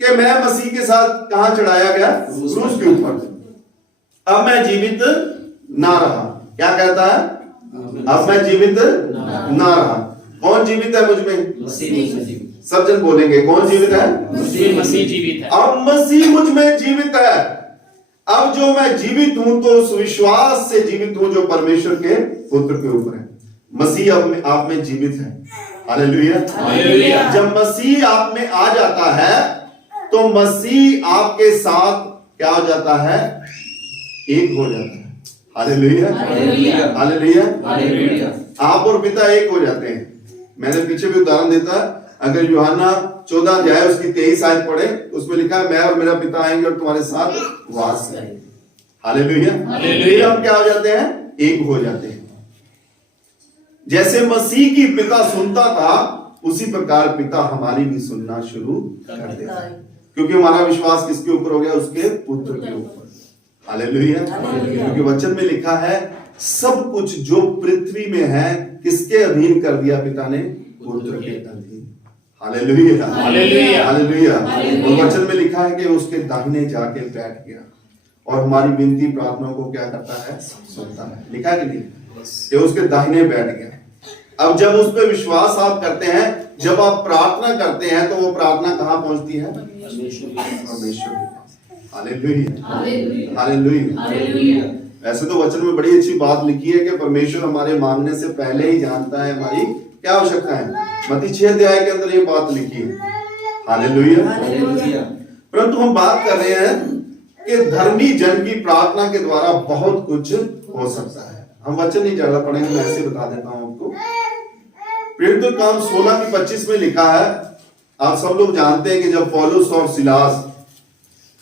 कि मैं मसीह के साथ कहां चढ़ाया गया? क्रूस के ऊपर। अब मैं जीवित ना रहा। क्या कहता है? अब मैं जीवित ना रहा। कौन जीवित है मुझ में? सब जन बोलेंगे, कौन जीवित है? मसीह जीवित है। अब मसीह मुझ में जीवित है। अब जो मैं जीवित हूं तो उस विश्वास से जीवित हूं जो परमेश्वर के पुत्र के ऊपर है। मसीह आप में जीवित है। Hallelujah, hallelujah. जब मसीह आप में आ जाता है तो मसीह आपके साथ क्या हो जाता है? एक हो जाता है। Hallelujah, hallelujah, hallelujah, hallelujah. आप और पिता एक हो जाते हैं। मैंने पीछे भी उदाहरण देता, अगर यूहन्ना 14 अध्याय उसकी 23 आयत पढ़े, उसमें लिखा है मैं और मेरा पिता आएंगे और तुम्हारे साथ वास करेंगे। हालेलुया। फिर हम क्या हो जाते हैं? एक हो जाते हैं। जैसे मसीह की पिता सुनता था, उसी प्रकार पिता हमारी भी सुनना शुरू कर देता है, क्योंकि हमारा विश्वास किसके ऊपर हो गया? उसके पुत्र के ऊपर। हालेलुया। क्योंकि वचन में लिखा है सब कुछ जो पृथ्वी में है किसके अधीन कर दिया पिता ने? पुत्र के अधीन। Hallelujah, hallelujah, hallelujah. और वचन में लिखा है कि उसके दाहिने जाके बैठ गया और हमारी विनती प्रार्थनाओं को क्या करता है? सुनता है। लिखा है कि नहीं? कि उसके दाहिने बैठ गया। अब जब उस पर विश्वास आप करते हैं, जब आप प्रार्थना करते हैं, तो वो प्रार्थना कहां पहुंचती है? परमेश्वर के पास। Hallelujah, hallelujah, hallelujah. ऐसे तो वचन में बड़ी अच्छी बात लिखी है कि परमेश्वर हमारे मांगने से पहले ही जानता है हमारी क्या आवश्यकता है। मत्ती 6 अध्याय के अंदर ये बात लिखी है। Hallelujah, hallelujah. परंतु हम बात कर रहे हैं कि धर्मी जन की प्रार्थना के द्वारा बहुत कुछ हो सकता है। हम वचन नहीं ज्यादा पढ़ेंगे, मैं ऐसे बता देता हूं आपको। प्रेरितों के काम 16:25 में लिखा है, आप सब लोग जानते हैं कि जब पौलुस और सिलास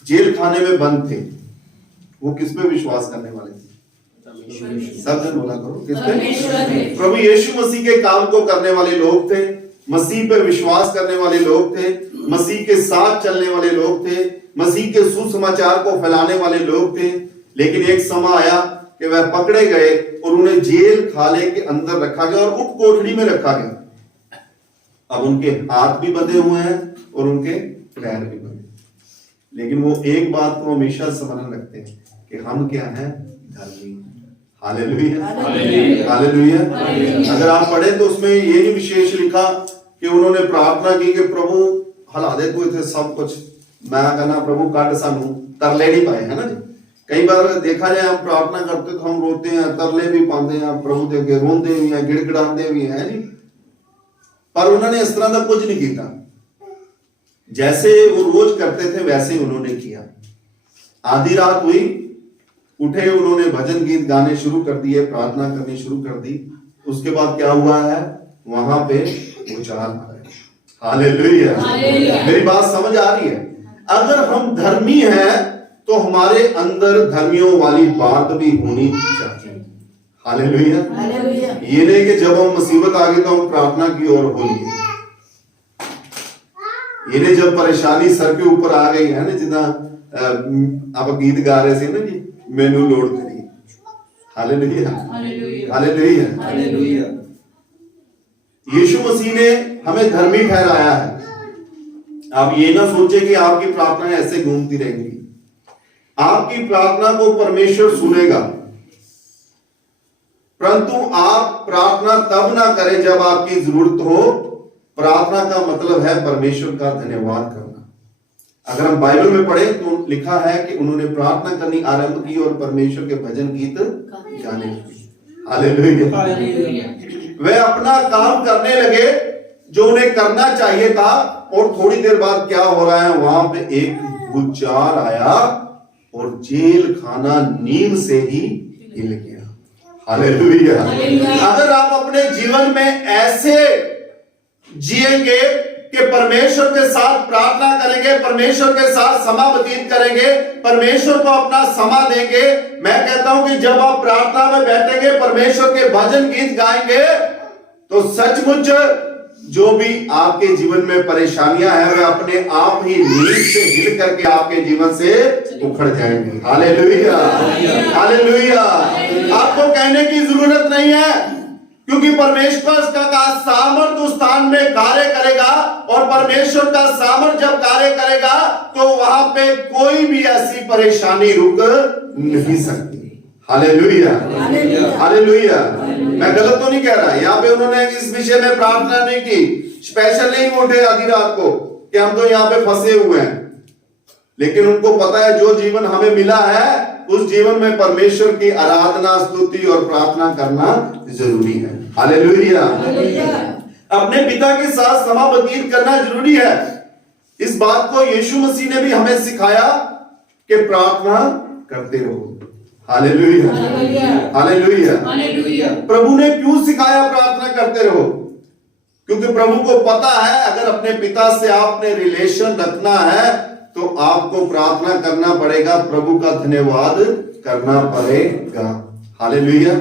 जेल खाने में बंद थे, वो किस पे विश्वास करने वाले थे? सब जन बोला करो, किस पे? प्रभु यीशु मसीह के काम को करने वाले लोग थे, मसीह पे विश्वास करने वाले लोग थे, मसीह के साथ चलने वाले लोग थे, मसीह के सुसमाचार को फैलाने वाले लोग थे। लेकिन एक समय आया कि वह पकड़े गए और उन्हें जेल खाने के अंदर रखा गया और उप कोठरी में रखा गया। अब उनके हाथ भी बंधे हुए हैं और उनके पैर भी बंधे, लेकिन वो एक बात को हमेशा स्मरण रखते हैं कि हम क्या हैं? धर्मी। Hallelujah, hallelujah. अगर आप पढ़े तो उसमें ये नहीं विशेष लिखा कि उन्होंने प्रार्थना की कि प्रभु हला दे कोई थे सब कुछ, मैं कहना प्रभु काट सानू तरले नहीं पाए, है ना जी। कई बार देखा जाए हम प्रार्थना करते तो हम रोते हैं, तरले भी पाते हैं, प्रभु दे के रोंदे भी हैं, गिड़गिड़ाते भी हैं जी। पर उन्होंने इस तरह का कुछ नहीं किया, जैसे वो रोज करते थे वैसे उन्होंने किया। आधी रात हुई, उठे, उन्होंने भजन गीत गाने शुरू कर दिए, प्रार्थना करनी शुरू कर दी। उसके बाद क्या हुआ है? वहां पे भूचाल आ गए। हालेलुया, मेरी बात समझ आ रही है? अगर हम धर्मी हैं तो हमारे अंदर धर्मियों वाली बात भी होनी चाहिए। हालेलुया, ये नहीं कि जब हम मुसीबत आ गई तो हम प्रार्थना की ओर हो लिए। ये नहीं जब परेशानी सर के ऊपर आ गई है ना, जितना आप गीत गा रहे थे ना जी, मैनू लोड करिए। Hallelujah, hallelujah, hallelujah. यीशु मसीह ने हमें धर्मी ठहराया है। आप ये ना सोचे कि आपकी प्रार्थनाएं ऐसे घूमती रहेंगी। आपकी प्रार्थना को परमेश्वर सुनेगा, परंतु आप प्रार्थना तब ना करें जब आपकी जरूरत हो। प्रार्थना का मतलब है परमेश्वर का धन्यवाद करना। अगर हम बाइबल में पढ़े तो लिखा है कि उन्होंने प्रार्थना करनी आरंभ की और परमेश्वर के भजन गीत गाने लगे। हालेलुया। वे अपना काम करने लगे जो उन्हें करना चाहिए था, और थोड़ी देर बाद क्या हो रहा है, वहां पे एक भूचाल आया और जेल खाना नींव से ही हिल गया। हालेलुया। अगर आप अपने जीवन में ऐसे जिएंगे कि परमेश्वर के साथ प्रार्थना करेंगे, परमेश्वर के साथ समय व्यतीत करेंगे, परमेश्वर को अपना समय देंगे, मैं कहता हूं कि जब आप प्रार्थना में बैठेंगे, परमेश्वर के भजन गीत गाएंगे, तो सचमुच जो भी आपके जीवन में परेशानियां हैं वे अपने आप ही नींद से हिल करके आपके जीवन से उखड़ जाएंगी। हालेलुया। हालेलुया। आपको कहने की जरूरत नहीं है, क्योंकि परमेश्वर का सामर्थ उस स्थान में कार्य करेगा, और परमेश्वर का सामर्थ जब कार्य करेगा तो वहां पे कोई भी ऐसी परेशानी रुक नहीं सकती। हालेलुया। हालेलुया। मैं गलत तो नहीं कह रहा, यहाँ पे उन्होंने इस विषय में प्रार्थना नहीं की, स्पेशल नहीं उठे आधी रात को कि हम तो यहाँ पे फंसे हुए हैं, लेकिन उनको पता है जो जीवन हमें मिला है उस जीवन में परमेश्वर की आराधना, स्तुति और प्रार्थना करना जरूरी है। हालेलुया। अपने पिता के साथ समय व्यतीत करना जरूरी है। इस बात को यीशु मसीह ने भी हमें सिखाया कि प्रार्थना करते रहो। हालेलुया। हालेलुया। प्रभु ने क्यों सिखाया प्रार्थना करते रहो? क्योंकि प्रभु को पता है अगर अपने पिता से आपने रिलेशन रखना है तो आपको प्रार्थना करना पड़ेगा, प्रभु का धन्यवाद करना पड़ेगा। हालेलुया।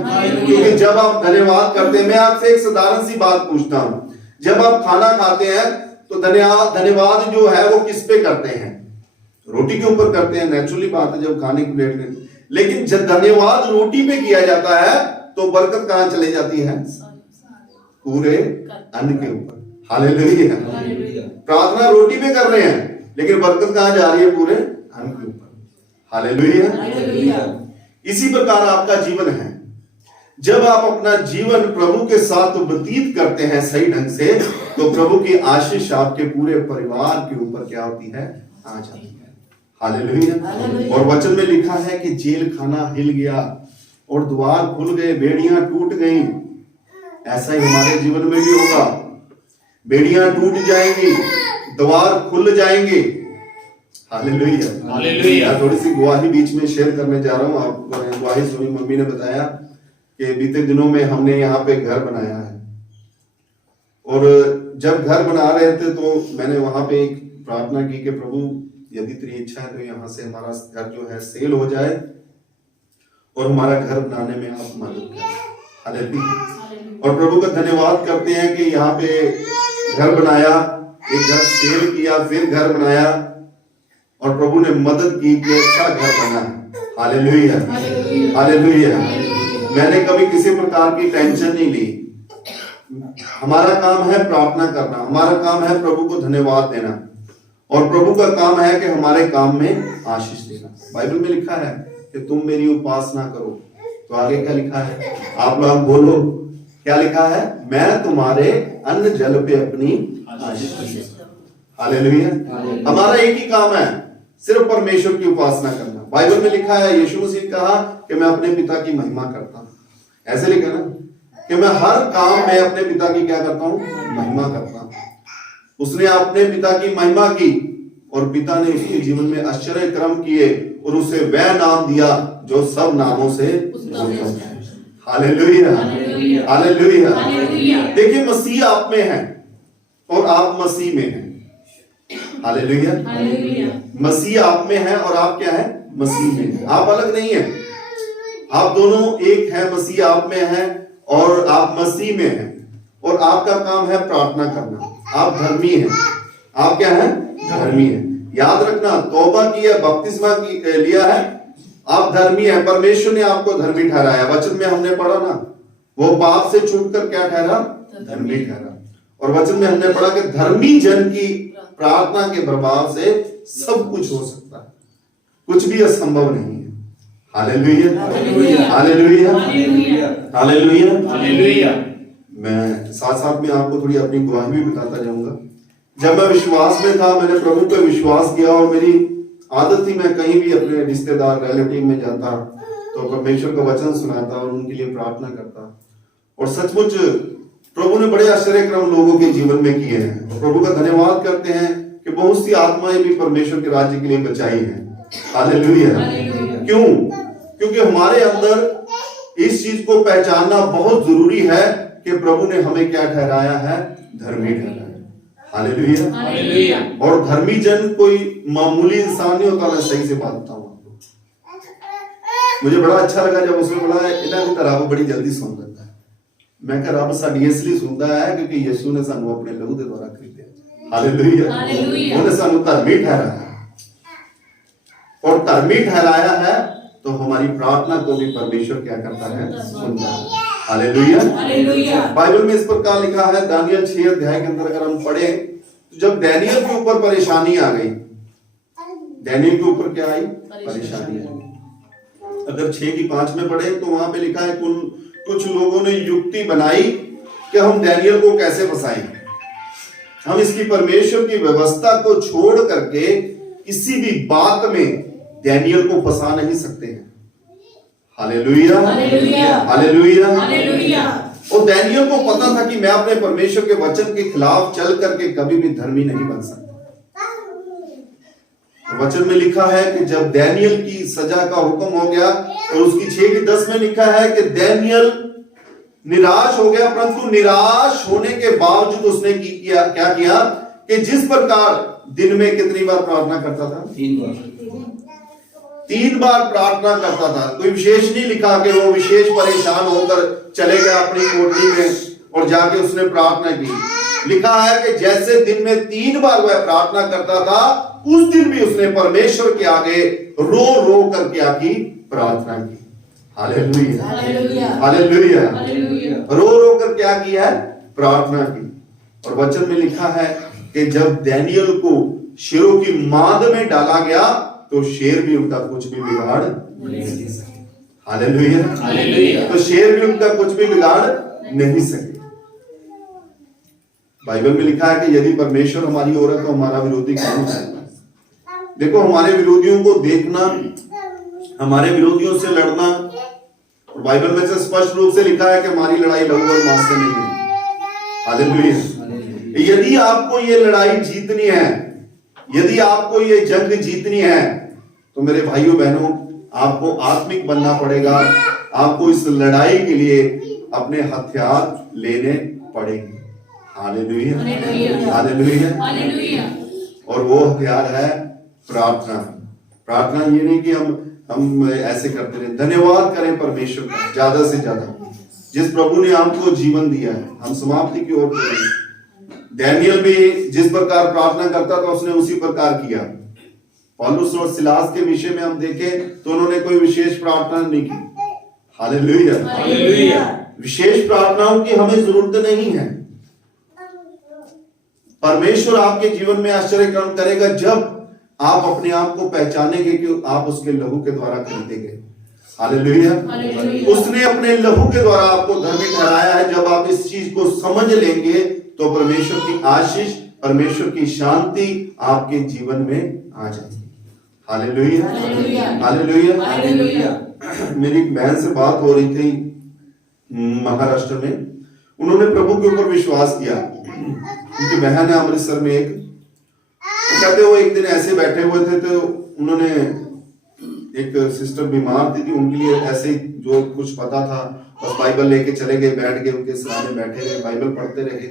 क्योंकि जब आप धन्यवाद करते हैं, मैं आपसे एक साधारण सी बात पूछता हूं, जब आप खाना खाते हैं तो धन्यवाद जो है वो किस पे करते हैं? रोटी के ऊपर करते हैं, नेचुरली बात है जब खाने की प्लेट लेते, लेकिन जब धन्यवाद रोटी पे किया जाता है तो बरकत कहां चली जाती है? पूरे अन्न के ऊपर। हालेलुया। प्रार्थना रोटी पे कर रहे हैं लेकिन बरकत कहां जा रही है? पूरे अन्न के ऊपर। हालेलुया। इसी प्रकार आपका जीवन है। जब आप अपना जीवन प्रभु के साथ व्यतीत करते हैं सही ढंग से, तो प्रभु की आशीष आपके पूरे परिवार के ऊपर क्या होती है? आ जाती है। हालेलुया। और वचन में लिखा है कि जेल खाना हिल गया और द्वार खुल गए, बेड़ियां टूट गईं। ऐसा ही हमारे जीवन में भी होगा, बेड़ियां टूट जाएंगी, द्वार खुल जाएंगे। हालेलुया। थोड़ी सी गवाही बीच में शेयर करने जा रहा हूं। आप गवाही सुनी, मम्मी ने बताया कि बीते दिनों में हमने यहाँ पे घर बनाया है, और जब घर बना रहे थे तो मैंने वहां पे एक प्रार्थना की कि प्रभु यदि तेरी इच्छा है तो यहाँ से हमारा घर जो है सेल हो जाए और हमारा घर बनाने में आप मदद करें। हालेलुया। और प्रभु का धन्यवाद करते हैं कि यहाँ पे घर बनाया, एक घर सेल किया, फिर घर बनाया, और प्रभु ने मदद की कि अच्छा घर बना। हालेलुया। हालेलुया। मैंने कभी किसी प्रकार की टेंशन नहीं ली। हमारा काम है प्रार्थना करना, हमारा काम है प्रभु को धन्यवाद देना, और प्रभु का काम है कि हमारे काम में आशीष देना। बाइबल में लिखा है कि तुम मेरी उपासना करो, तो आगे क्या लिखा है? आप लोग बोलो, क्या लिखा है? मैं तुम्हारे अन्न जल पे अपनी आशीष। हालेलुया। हमारा एक ही काम है, सिर्फ परमेश्वर की उपासना करना। बाइबल में लिखा है, यीशु मसीह कहा कि मैं अपने पिता की महिमा करता हूं। ऐसे लिखा ना कि मैं हर काम में अपने पिता की क्या करता हूं? महिमा करता हूं। उसने अपने पिता की महिमा की और पिता ने उसके जीवन में आश्चर्य कर्म किए और उसे वह नाम दिया जो सब नामों से हालेलुया। हालेलुया। देखिए, मसीह आप में है और आप मसीह में हैं। हालेलुया। मसीह आप में है और आप क्या है? मसीह में है। आप अलग नहीं है, आप दोनों एक है। मसीह आप में है और आप मसीह में हैं, और आपका काम है प्रार्थना करना। आप धर्मी हैं। आप क्या है? धर्मी हैं। याद रखना, तौबा की है, बपतिस्मा की लिया है, आप धर्मी हैं। परमेश्वर ने आपको धर्मी ठहराया। वचन में हमने पढ़ा ना, वो पाप से छूटकर क्या ठहरा? धर्मी ठहरा। और वचन में हमने पढ़ा कि धर्मी जन की प्रार्थना के प्रभाव से सब कुछ हो सकता है, कुछ भी असंभव नहीं है। हालेलुया। हालेलुया। हालेलुया। मैं साथ साथ में आपको थोड़ी अपनी गवाही भी बताता जाऊंगा जब मैं विश्वास में था, मैंने प्रभु पे विश्वास किया और मेरी आदत थी, मैं कहीं भी अपने रिश्तेदार रिलेटिव में जाता तो परमेश्वर का वचन सुनाता और उनके लिए प्रार्थना करता। और सचमुच प्रभु ने बड़े आश्चर्यक्रम लोगों के जीवन में किए हैं। और प्रभु का धन्यवाद करते हैं कि बहुत सी आत्माएं भी परमेश्वर के राज्य के लिए बचाई हैं। हालेलुया। क्यों? क्योंकि हमारे अंदर इस चीज को पहचानना बहुत जरूरी है कि प्रभु ने हमें क्या ठहराया है? धर्मी ठहराया। हालेलुया। और धर्मी जन कोई मामूली इंसान नहीं होता। मैं सही से बात बताऊं आपको, मुझे बड़ा अच्छा लगा जब उसने बोला इन्हें भी रब बड़ी जल्दी सुन लेता है। मैं कह रब साडी इसलिए सुनता है क्योंकि यीशु ने सानू अपने लहू के द्वारा खरीदा। हालेलुया। उन्हें सानू धर्मी ठहराया, और धर्मी ठहराया है तो हमारी प्रार्थना को भी परमेश्वर क्या करता है? सुनता है। हालेलुया। बाइबल में इस प्रकार लिखा है, दानियल 6 अध्याय के अंदर अगर हम पढ़े तो जब डैनियल के ऊपर परेशानी आ गई, डैनियल के ऊपर क्या आई? परेशानी आई। अगर 6 की 5 में पढ़े तो वहां पे लिखा है कुछ लोगों ने युक्ति बनाई कि हम डैनियल को कैसे फंसाएं, हम इसकी परमेश्वर की व्यवस्था को छोड़ करके किसी भी बात में डैनियल को फंसा नहीं सकते हैं। हालेलुया। हालेलुया। और डैनियल को पता था कि मैं अपने परमेश्वर के वचन के खिलाफ चल करके कभी भी धर्मी नहीं बन सकता। वचन में लिखा है कि जब डैनियल की सजा का हुक्म हो गया तो उसकी 6 की 10 में लिखा है कि डैनियल निराश हो गया, परंतु निराश होने के बावजूद उसने क्या किया कि जिस प्रकार दिन में कितनी बार प्रार्थना करता था? 3 बार प्रार्थना करता था। कोई विशेष नहीं लिखा कि वो विशेष परेशान होकर चले गया अपनी कोठरी में और जाके उसने प्रार्थना की। लिखा है कि जैसे दिन में 3 बार वह प्रार्थना करता था, उस दिन भी उसने परमेश्वर के आगे रो रो कर क्या की? प्रार्थना की। हालेलुया। हालेलुया। रो रो कर क्या किया है? प्रार्थना की। और वचन में लिखा है कि जब डैनियल को शेरों की मांद में डाला गया तो शेर भी उनका कुछ भी बिगाड़ नहीं सके। हालेलुया। तो शेर भी उनका कुछ भी बिगाड़ नहीं सके। बाइबल में लिखा है कि यदि परमेश्वर हमारी ओर है तो हमारा विरोधी कौन है? देखो, हमारे विरोधियों को देखना, हमारे विरोधियों से लड़ना, और बाइबल में से स्पष्ट रूप से लिखा है कि हमारी लड़ाई लहू और मांस से नहीं है। हालेलुया। यदि आपको ये लड़ाई जीतनी है, यदि आपको ये जंग जीतनी है, तो मेरे भाइयों बहनों, आपको आत्मिक बनना पड़ेगा। आपको इस लड़ाई के लिए अपने हथियार लेने पड़ेंगे। हालेलुया। हालेलुया। और वो हथियार है प्रार्थना। प्रार्थना ये नहीं कि हम ऐसे करते रहे, धन्यवाद करें परमेश्वर का ज्यादा से ज्यादा, जिस प्रभु ने हमको जीवन दिया है। हम समाप्ति की ओर चलेंगे। डैनियल भी जिस प्रकार प्रार्थना करता था उसने उसी प्रकार किया। पौलुस और सिलास के विषय में हम देखें तो उन्होंने कोई विशेष प्रार्थना नहीं की। हालेलुया। विशेष प्रार्थनाओं की हमें जरूरत नहीं है। परमेश्वर आपके जीवन में आश्चर्य काम करेगा जब आप अपने आप को पहचानेंगे कि आप उसके लहू के द्वारा खरीदे गए। हालेलुया। उसने अपने लहू के द्वारा आपको धर्मी ठहराया है। जब आप इस चीज को समझ लेंगे तो परमेश्वर की आशीष, परमेश्वर की शांति आपके जीवन में आ जाएगी। हालेलुया। हालेलुया। मेरी एक बहन से बात हो रही थी महाराष्ट्र में। उन्होंने प्रभु के ऊपर विश्वास किया। उनकी बहन है अमृतसर में एक, तो कहते वो एक दिन ऐसे बैठे हुए थे तो उन्होंने, एक सिस्टर बीमार थी, उनके लिए ऐसे जो कुछ पता था बस बाइबल लेके चले गए, बैठ गए उनके सराहने, बैठे रहे, बाइबल पढ़ते रहे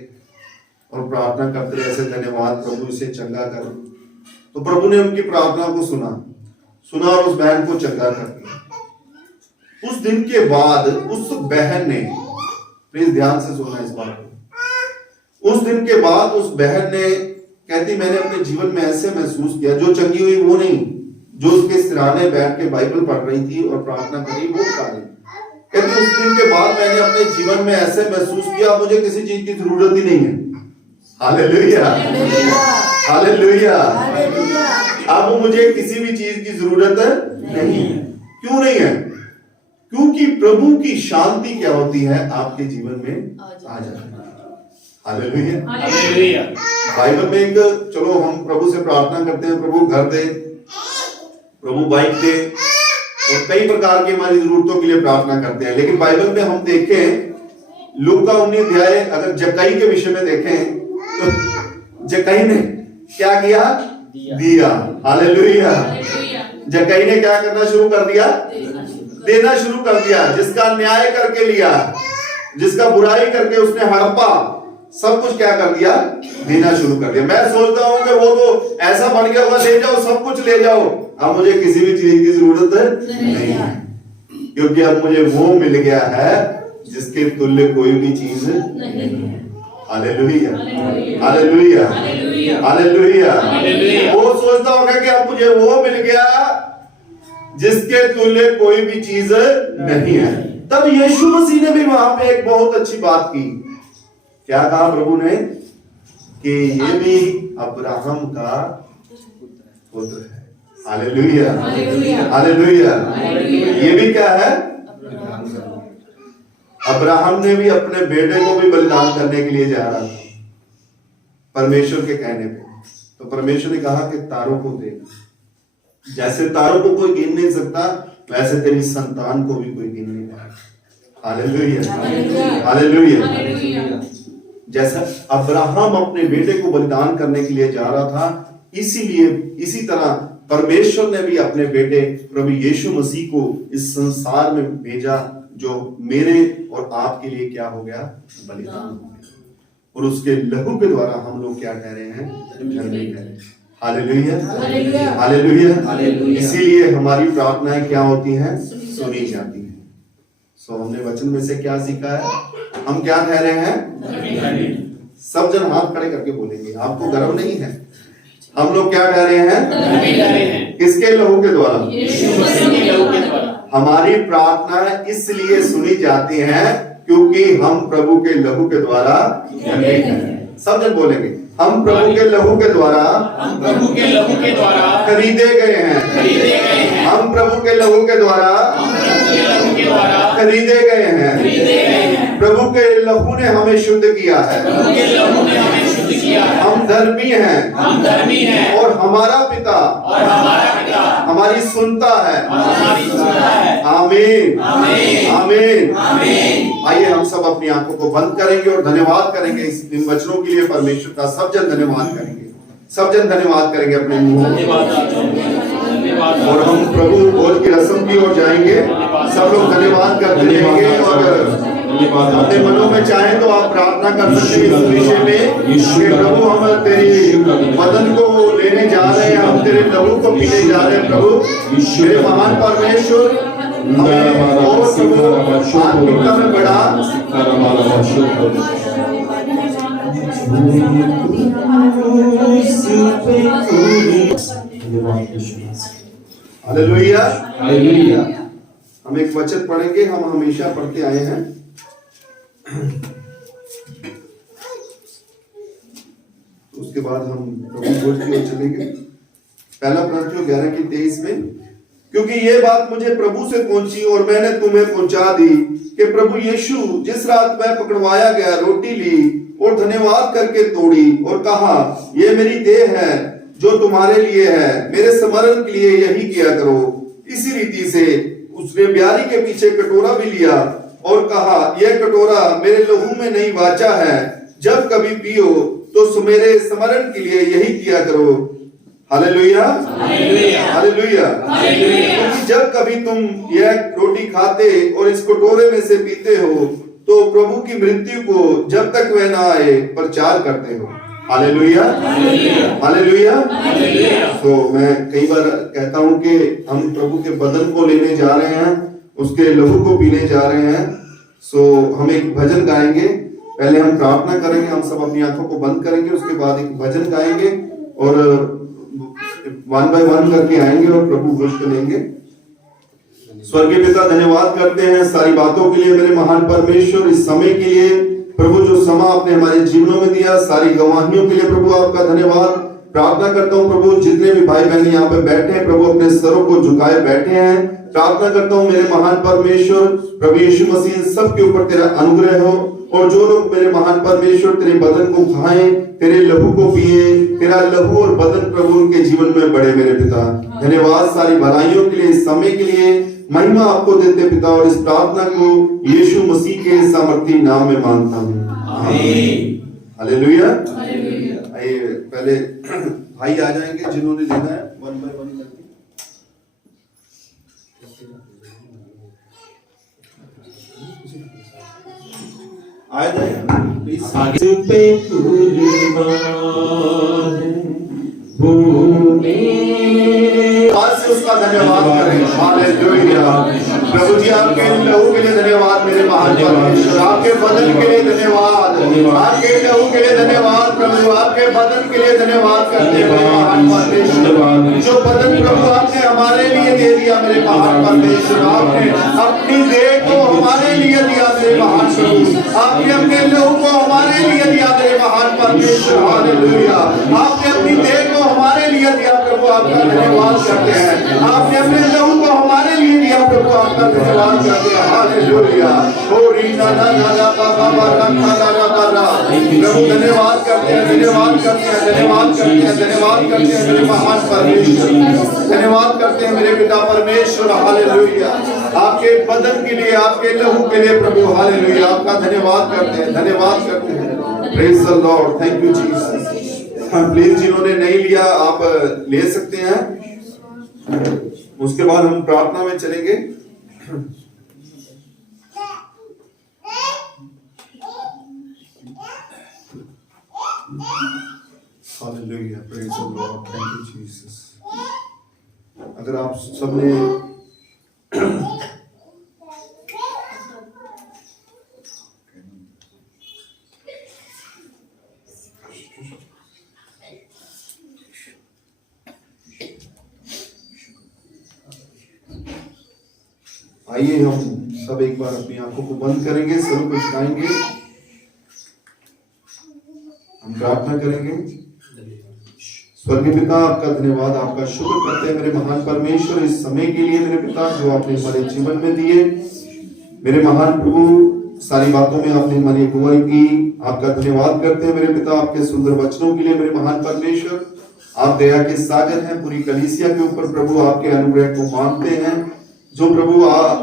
और प्रार्थना करते रहे, ऐसे धन्यवाद प्रभु इसे चंगा कर। तो प्रभु ने उनकी प्रार्थना को सुना और उस बहन को चंगा कर दिया। उस दिन के बाद उस बहन ने, प्लीज ध्यान से सुनना इस बात को, उस दिन के बाद उस बहन ने कहती मैंने अपने जीवन में ऐसे महसूस किया, जो चंगी हुई वो नहीं, जो उसके सिराने बैठ के बाइबल पढ़ रही थी और प्रार्थना कर रही वो कार्य। कहती उस दिन के बाद मैंने अपने जीवन में ऐसे महसूस किया मुझे किसी चीज की जरूरत ही नहीं है। हालेलुया। हालेलुया। अब मुझे किसी भी चीज की जरूरत नहीं है। क्यों नहीं है? क्योंकि प्रभु की शांति क्या होती है आपके जीवन में आ जाती है। हालेलुया। बाइबल में एक, चलो हम प्रभु से प्रार्थना करते हैं प्रभु घर दे, प्रभु बाइक दे, और कई प्रकार की हमारी जरूरतों के लिए प्रार्थना करते हैं। लेकिन बाइबल में हम देखें लूका 19 अध्याय, अगर जक्कई के विषय में देखें तो जक्कई ने क्या किया? दिया। हालेलुया। जक्कई ने क्या करना शुरू कर दिया? देना शुरू कर दिया। जिसका न्याय करके लिया, जिसका बुराई करके उसने हड़पा, सब कुछ क्या कर दिया? देना शुरू कर दिया। मैं सोचता हूं कि वो तो ऐसा बन गया होगा, ले जाओ सब कुछ ले जाओ, अब मुझे किसी भी चीज की जरूरत नहीं है, क्योंकि अब मुझे वो मिल गया है जिसके तुल्य कोई भी चीज नहीं है। Hallelujah, hallelujah, hallelujah. वो सोचता होगा कि अब मुझे वो मिल गया जिसके तुल्य कोई भी चीज नहीं है। तब यीशु मसीह ने भी वहां पे एक बहुत अच्छी बात की। क्या कहा प्रभु ने? कि ये भी अब्राहम का पुत्र है। Hallelujah, hallelujah. ये भी क्या है? अब्राहम ने भी अपने बेटे को भी बलिदान करने के लिए जा रहा था परमेश्वर के कहने पे। तो परमेश्वर ने कहा कि तारों को देख, जैसे तारों को कोई गिन नहीं सकता, वैसे तेरी संतान को भी कोई गिन नहीं पाएगा। Hallelujah, hallelujah. जैसा अब्राहम अपने बेटे को बलिदान करने के लिए जा रहा था, इसीलिए इसी तरह परमेश्वर ने भी अपने बेटे प्रभु यीशु मसीह को इस संसार में भेजा, जो मेरे और आपके लिए क्या हो गया? बलिदान हो गया। और उसके लहू के द्वारा हम लोग क्या ठहरे हैं? धर्मी ठहरे। Hallelujah, hallelujah. इसीलिए हमारी प्रार्थनाएं क्या होती हैं? सुनी जाती हैं। सो हमने वचन में से क्या सीखा है? हम क्या ठहरे हैं? सब जन हाथ खड़े करके बोलेंगे, आपको गर्व नहीं है? हम लोग क्या ठहरे हैं? किसके लहू के द्वारा? हमारी प्रार्थनाएं इसलिए सुनी जाती हैं क्योंकि हम प्रभु के लहू के द्वारा सब जन बोलेंगे, हम प्रभु के लहू के द्वारा खरीदे गए हैं। हम प्रभु के लहू के द्वारा खरीदे गए हैं। प्रभु के लहू ने हमें शुद्ध किया है। हम धर्मी हैं और हमारा पिता हमारी सुनता है। आमीन, आमीन। आइए हम सब अपनी आंखों को बंद करेंगे और धन्यवाद करेंगे इन वचनों के लिए परमेश्वर का। सब जन धन्यवाद करेंगे, सब जन धन्यवाद करेंगे अपने मुंह। और हम प्रभु भोज की रस्म की ओर जाएंगे। सब लोग धन्यवाद करते रहेंगे और अपने मनों में चाहे तो आप प्रार्थना कर सकते हैं इस विषय में कि प्रभु हम तेरी बदन को लेने जा रहे हैं, हम तेरे लहू को पीने जा रहे हैं। प्रभु मेरे महान परमेश्वर, हमें और प्रभु आत्मिकता में बढ़ा। Hallelujah, hallelujah. हम एक वचन पढ़ेंगे, हम हमेशा पढ़ते आए हैं। उसके बाद हम प्रभु भोज की ओर चलेंगे। पहला कोरिन्थियों 11:23 में, क्योंकि ये बात मुझे प्रभु से पहुंची और मैंने तुम्हें पहुंचा दी कि प्रभु यीशु जिस रात वह पकड़वाया गया, रोटी ली और धन्यवाद करके तोड़ी और कहा, ये मेरी देह है जो तुम्हारे लिए है, मेरे स्मरण के लिए यही किया करो। इसी रीति से उसने ब्यारी के पीछे कटोरा भी लिया और कहा, यह कटोरा मेरे लहू में नई वाचा है, जब कभी पियो तो मेरे स्मरण के लिए यही किया करो। Hallelujah, hallelujah. क्योंकि जब कभी तुम यह रोटी खाते और इस कटोरे में से पीते हो तो प्रभु की मृत्यु को जब तक वह ना आए प्रचार करते हो। Hallelujah, hallelujah. तो मैं कई बार कहता हूं कि हम प्रभु के बदन को लेने जा रहे हैं, उसके लहू को पीने जा रहे हैं। सो हम एक भजन गाएंगे, पहले हम प्रार्थना करेंगे, हम सब अपनी आंखों को बंद करेंगे, उसके बाद एक भजन गाएंगे और 1 बाय 1 करके आएंगे और प्रभु भोज लेंगे। स्वर्गीय पिता, धन्यवाद करते हैं सारी बातों के लिए मेरे महान परमेश्वर, इस समय के लिए प्रभु जो समा आपने हमारे जीवनों में दिया, सारी गवाहियों के लिए प्रभु आपका धन्यवाद। प्रार्थना करता हूँ प्रभु जितने भी भाई बहन यहाँ पे बैठे हैं प्रभु अपने सरों को झुकाए बैठे हैं, प्रार्थना करता हूँ मेरे महान परमेश्वर प्रभु यीशु मसीह सब के ऊपर तेरा अनुग्रह हो और जो लोग मेरे महान परमेश्वर तेरे बदन को खाएं, तेरे लहू को पिए, तेरा लहू और बदन प्रभु उनके जीवन में बढ़े मेरे पिता। धन्यवाद सारी भलाइयों के लिए, इस समय के लिए महिमा आपको देते पिता, और इस प्रार्थना को यीशु मसीह के सामर्थी नाम में मांगता हूँ, आमीन। हालेलुया। आइए पहले भाई आ जाएंगे जिन्होंने लेना है, वन बाय वन करके आ जाए प्लीज। आगे पे आज से उसका धन्यवाद करें। हालेलुया। प्रभु जी आपके लहू के लिए धन्यवाद मेरे महान परमेश्वर, आपके बदन के लिए धन्यवाद, आपके लहू के लिए धन्यवाद प्रभु, आपके बदन के लिए धन्यवाद करते हैं मेरे महान परमेश्वर। जो बदन प्रभु आपने हमारे लिए दे दिया मेरे महान परमेश्वर, आपने अपनी देह को हमारे लिए दिया मेरे महान प्रभु, आपने अपने लहू को हमारे लिए दिया मेरे महान परमेश्वर। हालेलुया। आपने अपनी देह को हमारे लिए दिया प्रभु, आपका धन्यवाद करते हैं। आपने अपने लहू को हमारे लिए दिया प्रभु, आपका धन्यवाद करते हैं। हालेलुया। ओ रीना ना ना ना बाबा बाबा ना ना ना ना प्रभु धन्यवाद करते हैं, धन्यवाद करते हैं, धन्यवाद करते हैं, धन्यवाद करते हैं मेरे महान परमेश्वर, धन्यवाद करते हैं मेरे पिता परमेश्वर। हालेलुया। आपके बदन के लिए, आपके लहू के लिए प्रभु, हालेलुया, आपका धन्यवाद करते हैं, धन्यवाद करते हैं। Praise the Lord, thank you Jesus. Please जिन्होंने नहीं लिया आप ले सकते हैं। उसके बाद हम प्रार्थना में चलेंगे। Hallelujah, praise the Lord, thank you Jesus. अगर आप सबने आइए हम सब एक बार अपनी आंखों को बंद करेंगे, सरों को झुकाएंगे, हम प्रार्थना करेंगे। स्वर्गीय पिता आपका धन्यवाद, आपका शुक्र करते हैं मेरे महान परमेश्वर इस समय के लिए मेरे पिता जो आपने हमारे जीवन में दिए। मेरे महान प्रभु सारी बातों में आपने हमारी अगुवाई की, आपका धन्यवाद करते हैं मेरे पिता आपके सुंदर वचनों के लिए मेरे महान परमेश्वर। आप दया के सागर हैं, पूरी कलीसिया के ऊपर प्रभु आपके अनुग्रह को मानते हैं। जो प्रभु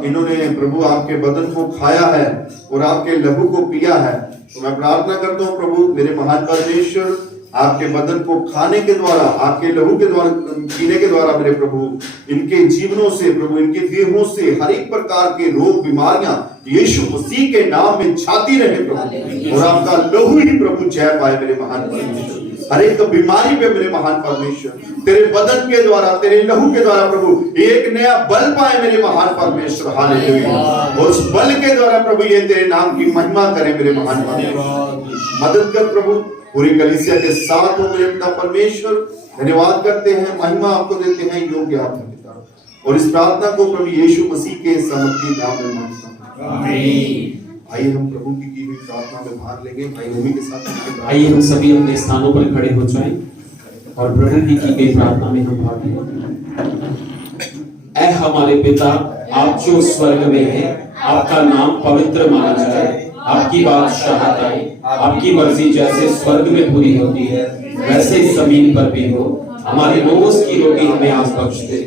इन्होंने प्रभु आपके बदन को खाया है और आपके लहू को पिया है, तो मैं प्रार्थना करता हूँ प्रभु मेरे महान परमेश्वर आपके बदन को खाने के द्वारा, आपके लहू के द्वारा, पीने के द्वारा मेरे प्रभु इनके जीवनों से प्रभु, इनके देहों से हर एक प्रकार के रोग बीमारियां यीशु मसीह के नाम में छाती रहे प्रभु, और आपका लहू ही प्रभु जय पाए मेरे महान परमेश्वर। हर एक बीमारी पे मेरे महान परमेश्वर तेरे बदन के द्वारा, तेरे लहू के द्वारा प्रभु एक नया बल पाए मेरे महान परमेश्वर। हालेलुया। उस बल के द्वारा प्रभु ये तेरे नाम की महिमा करे मेरे महान परमेश्वर। मदद कर प्रभु, पूरी कलीसिया के साथ हो मेरे पिता परमेश्वर। धन्यवाद करते हैं, महिमा आपको देते हैं, योग्य आप हैं पिता, और इस प्रार्थना को प्रभु यीशु मसीह के सामर्थी नाम में मांगता हूं, आमीन। आइए हम प्रभु की हुई प्रार्थना में भाग लेंगे भाई भूमि के साथ। आइए हम सभी अपने स्थानों पर खड़े हो जाएं और प्रभु की गई प्रार्थना में हम भाग लें। ऐ हमारे पिता, आप जो स्वर्ग में हैं, आपका नाम पवित्र माना जाए, आपकी बादशाहत आए, आपकी मर्जी जैसे स्वर्ग में पूरी होती है वैसे जमीन पर भी हो। हमारी रोज की रोटी हमें आज बख्श दे,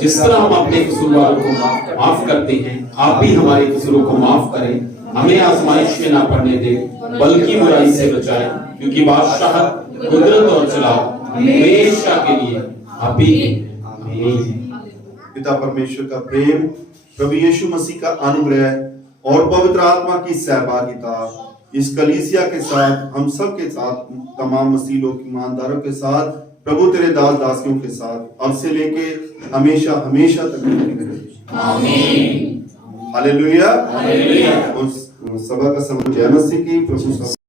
जिस तरह हम अपने कसूरवारों को माफ करते हैं, आप भी हमारे कसूरों को माफ करें। हमें आजमाइश में ना पड़ने दे, बल्कि बुराई से बचाए, क्योंकि बादशाहत, कुदरत और जलाल हमेशा के लिए आप ही हैं। आमीन। पिता परमेश्वर का प्रेम, प्रभु यीशु मसीह का अनुग्रह और पवित्र आत्मा की सहभागिता इस कलीसिया के साथ, हम सब के साथ, तमाम मसीह लोग ईमानदारों के साथ, प्रभु तेरे दास दासियों के साथ अब से लेके हमेशा हमेशा तक रहे। आमीन। हालेलुया। उस सभा का समय जय मसीह की प्रभु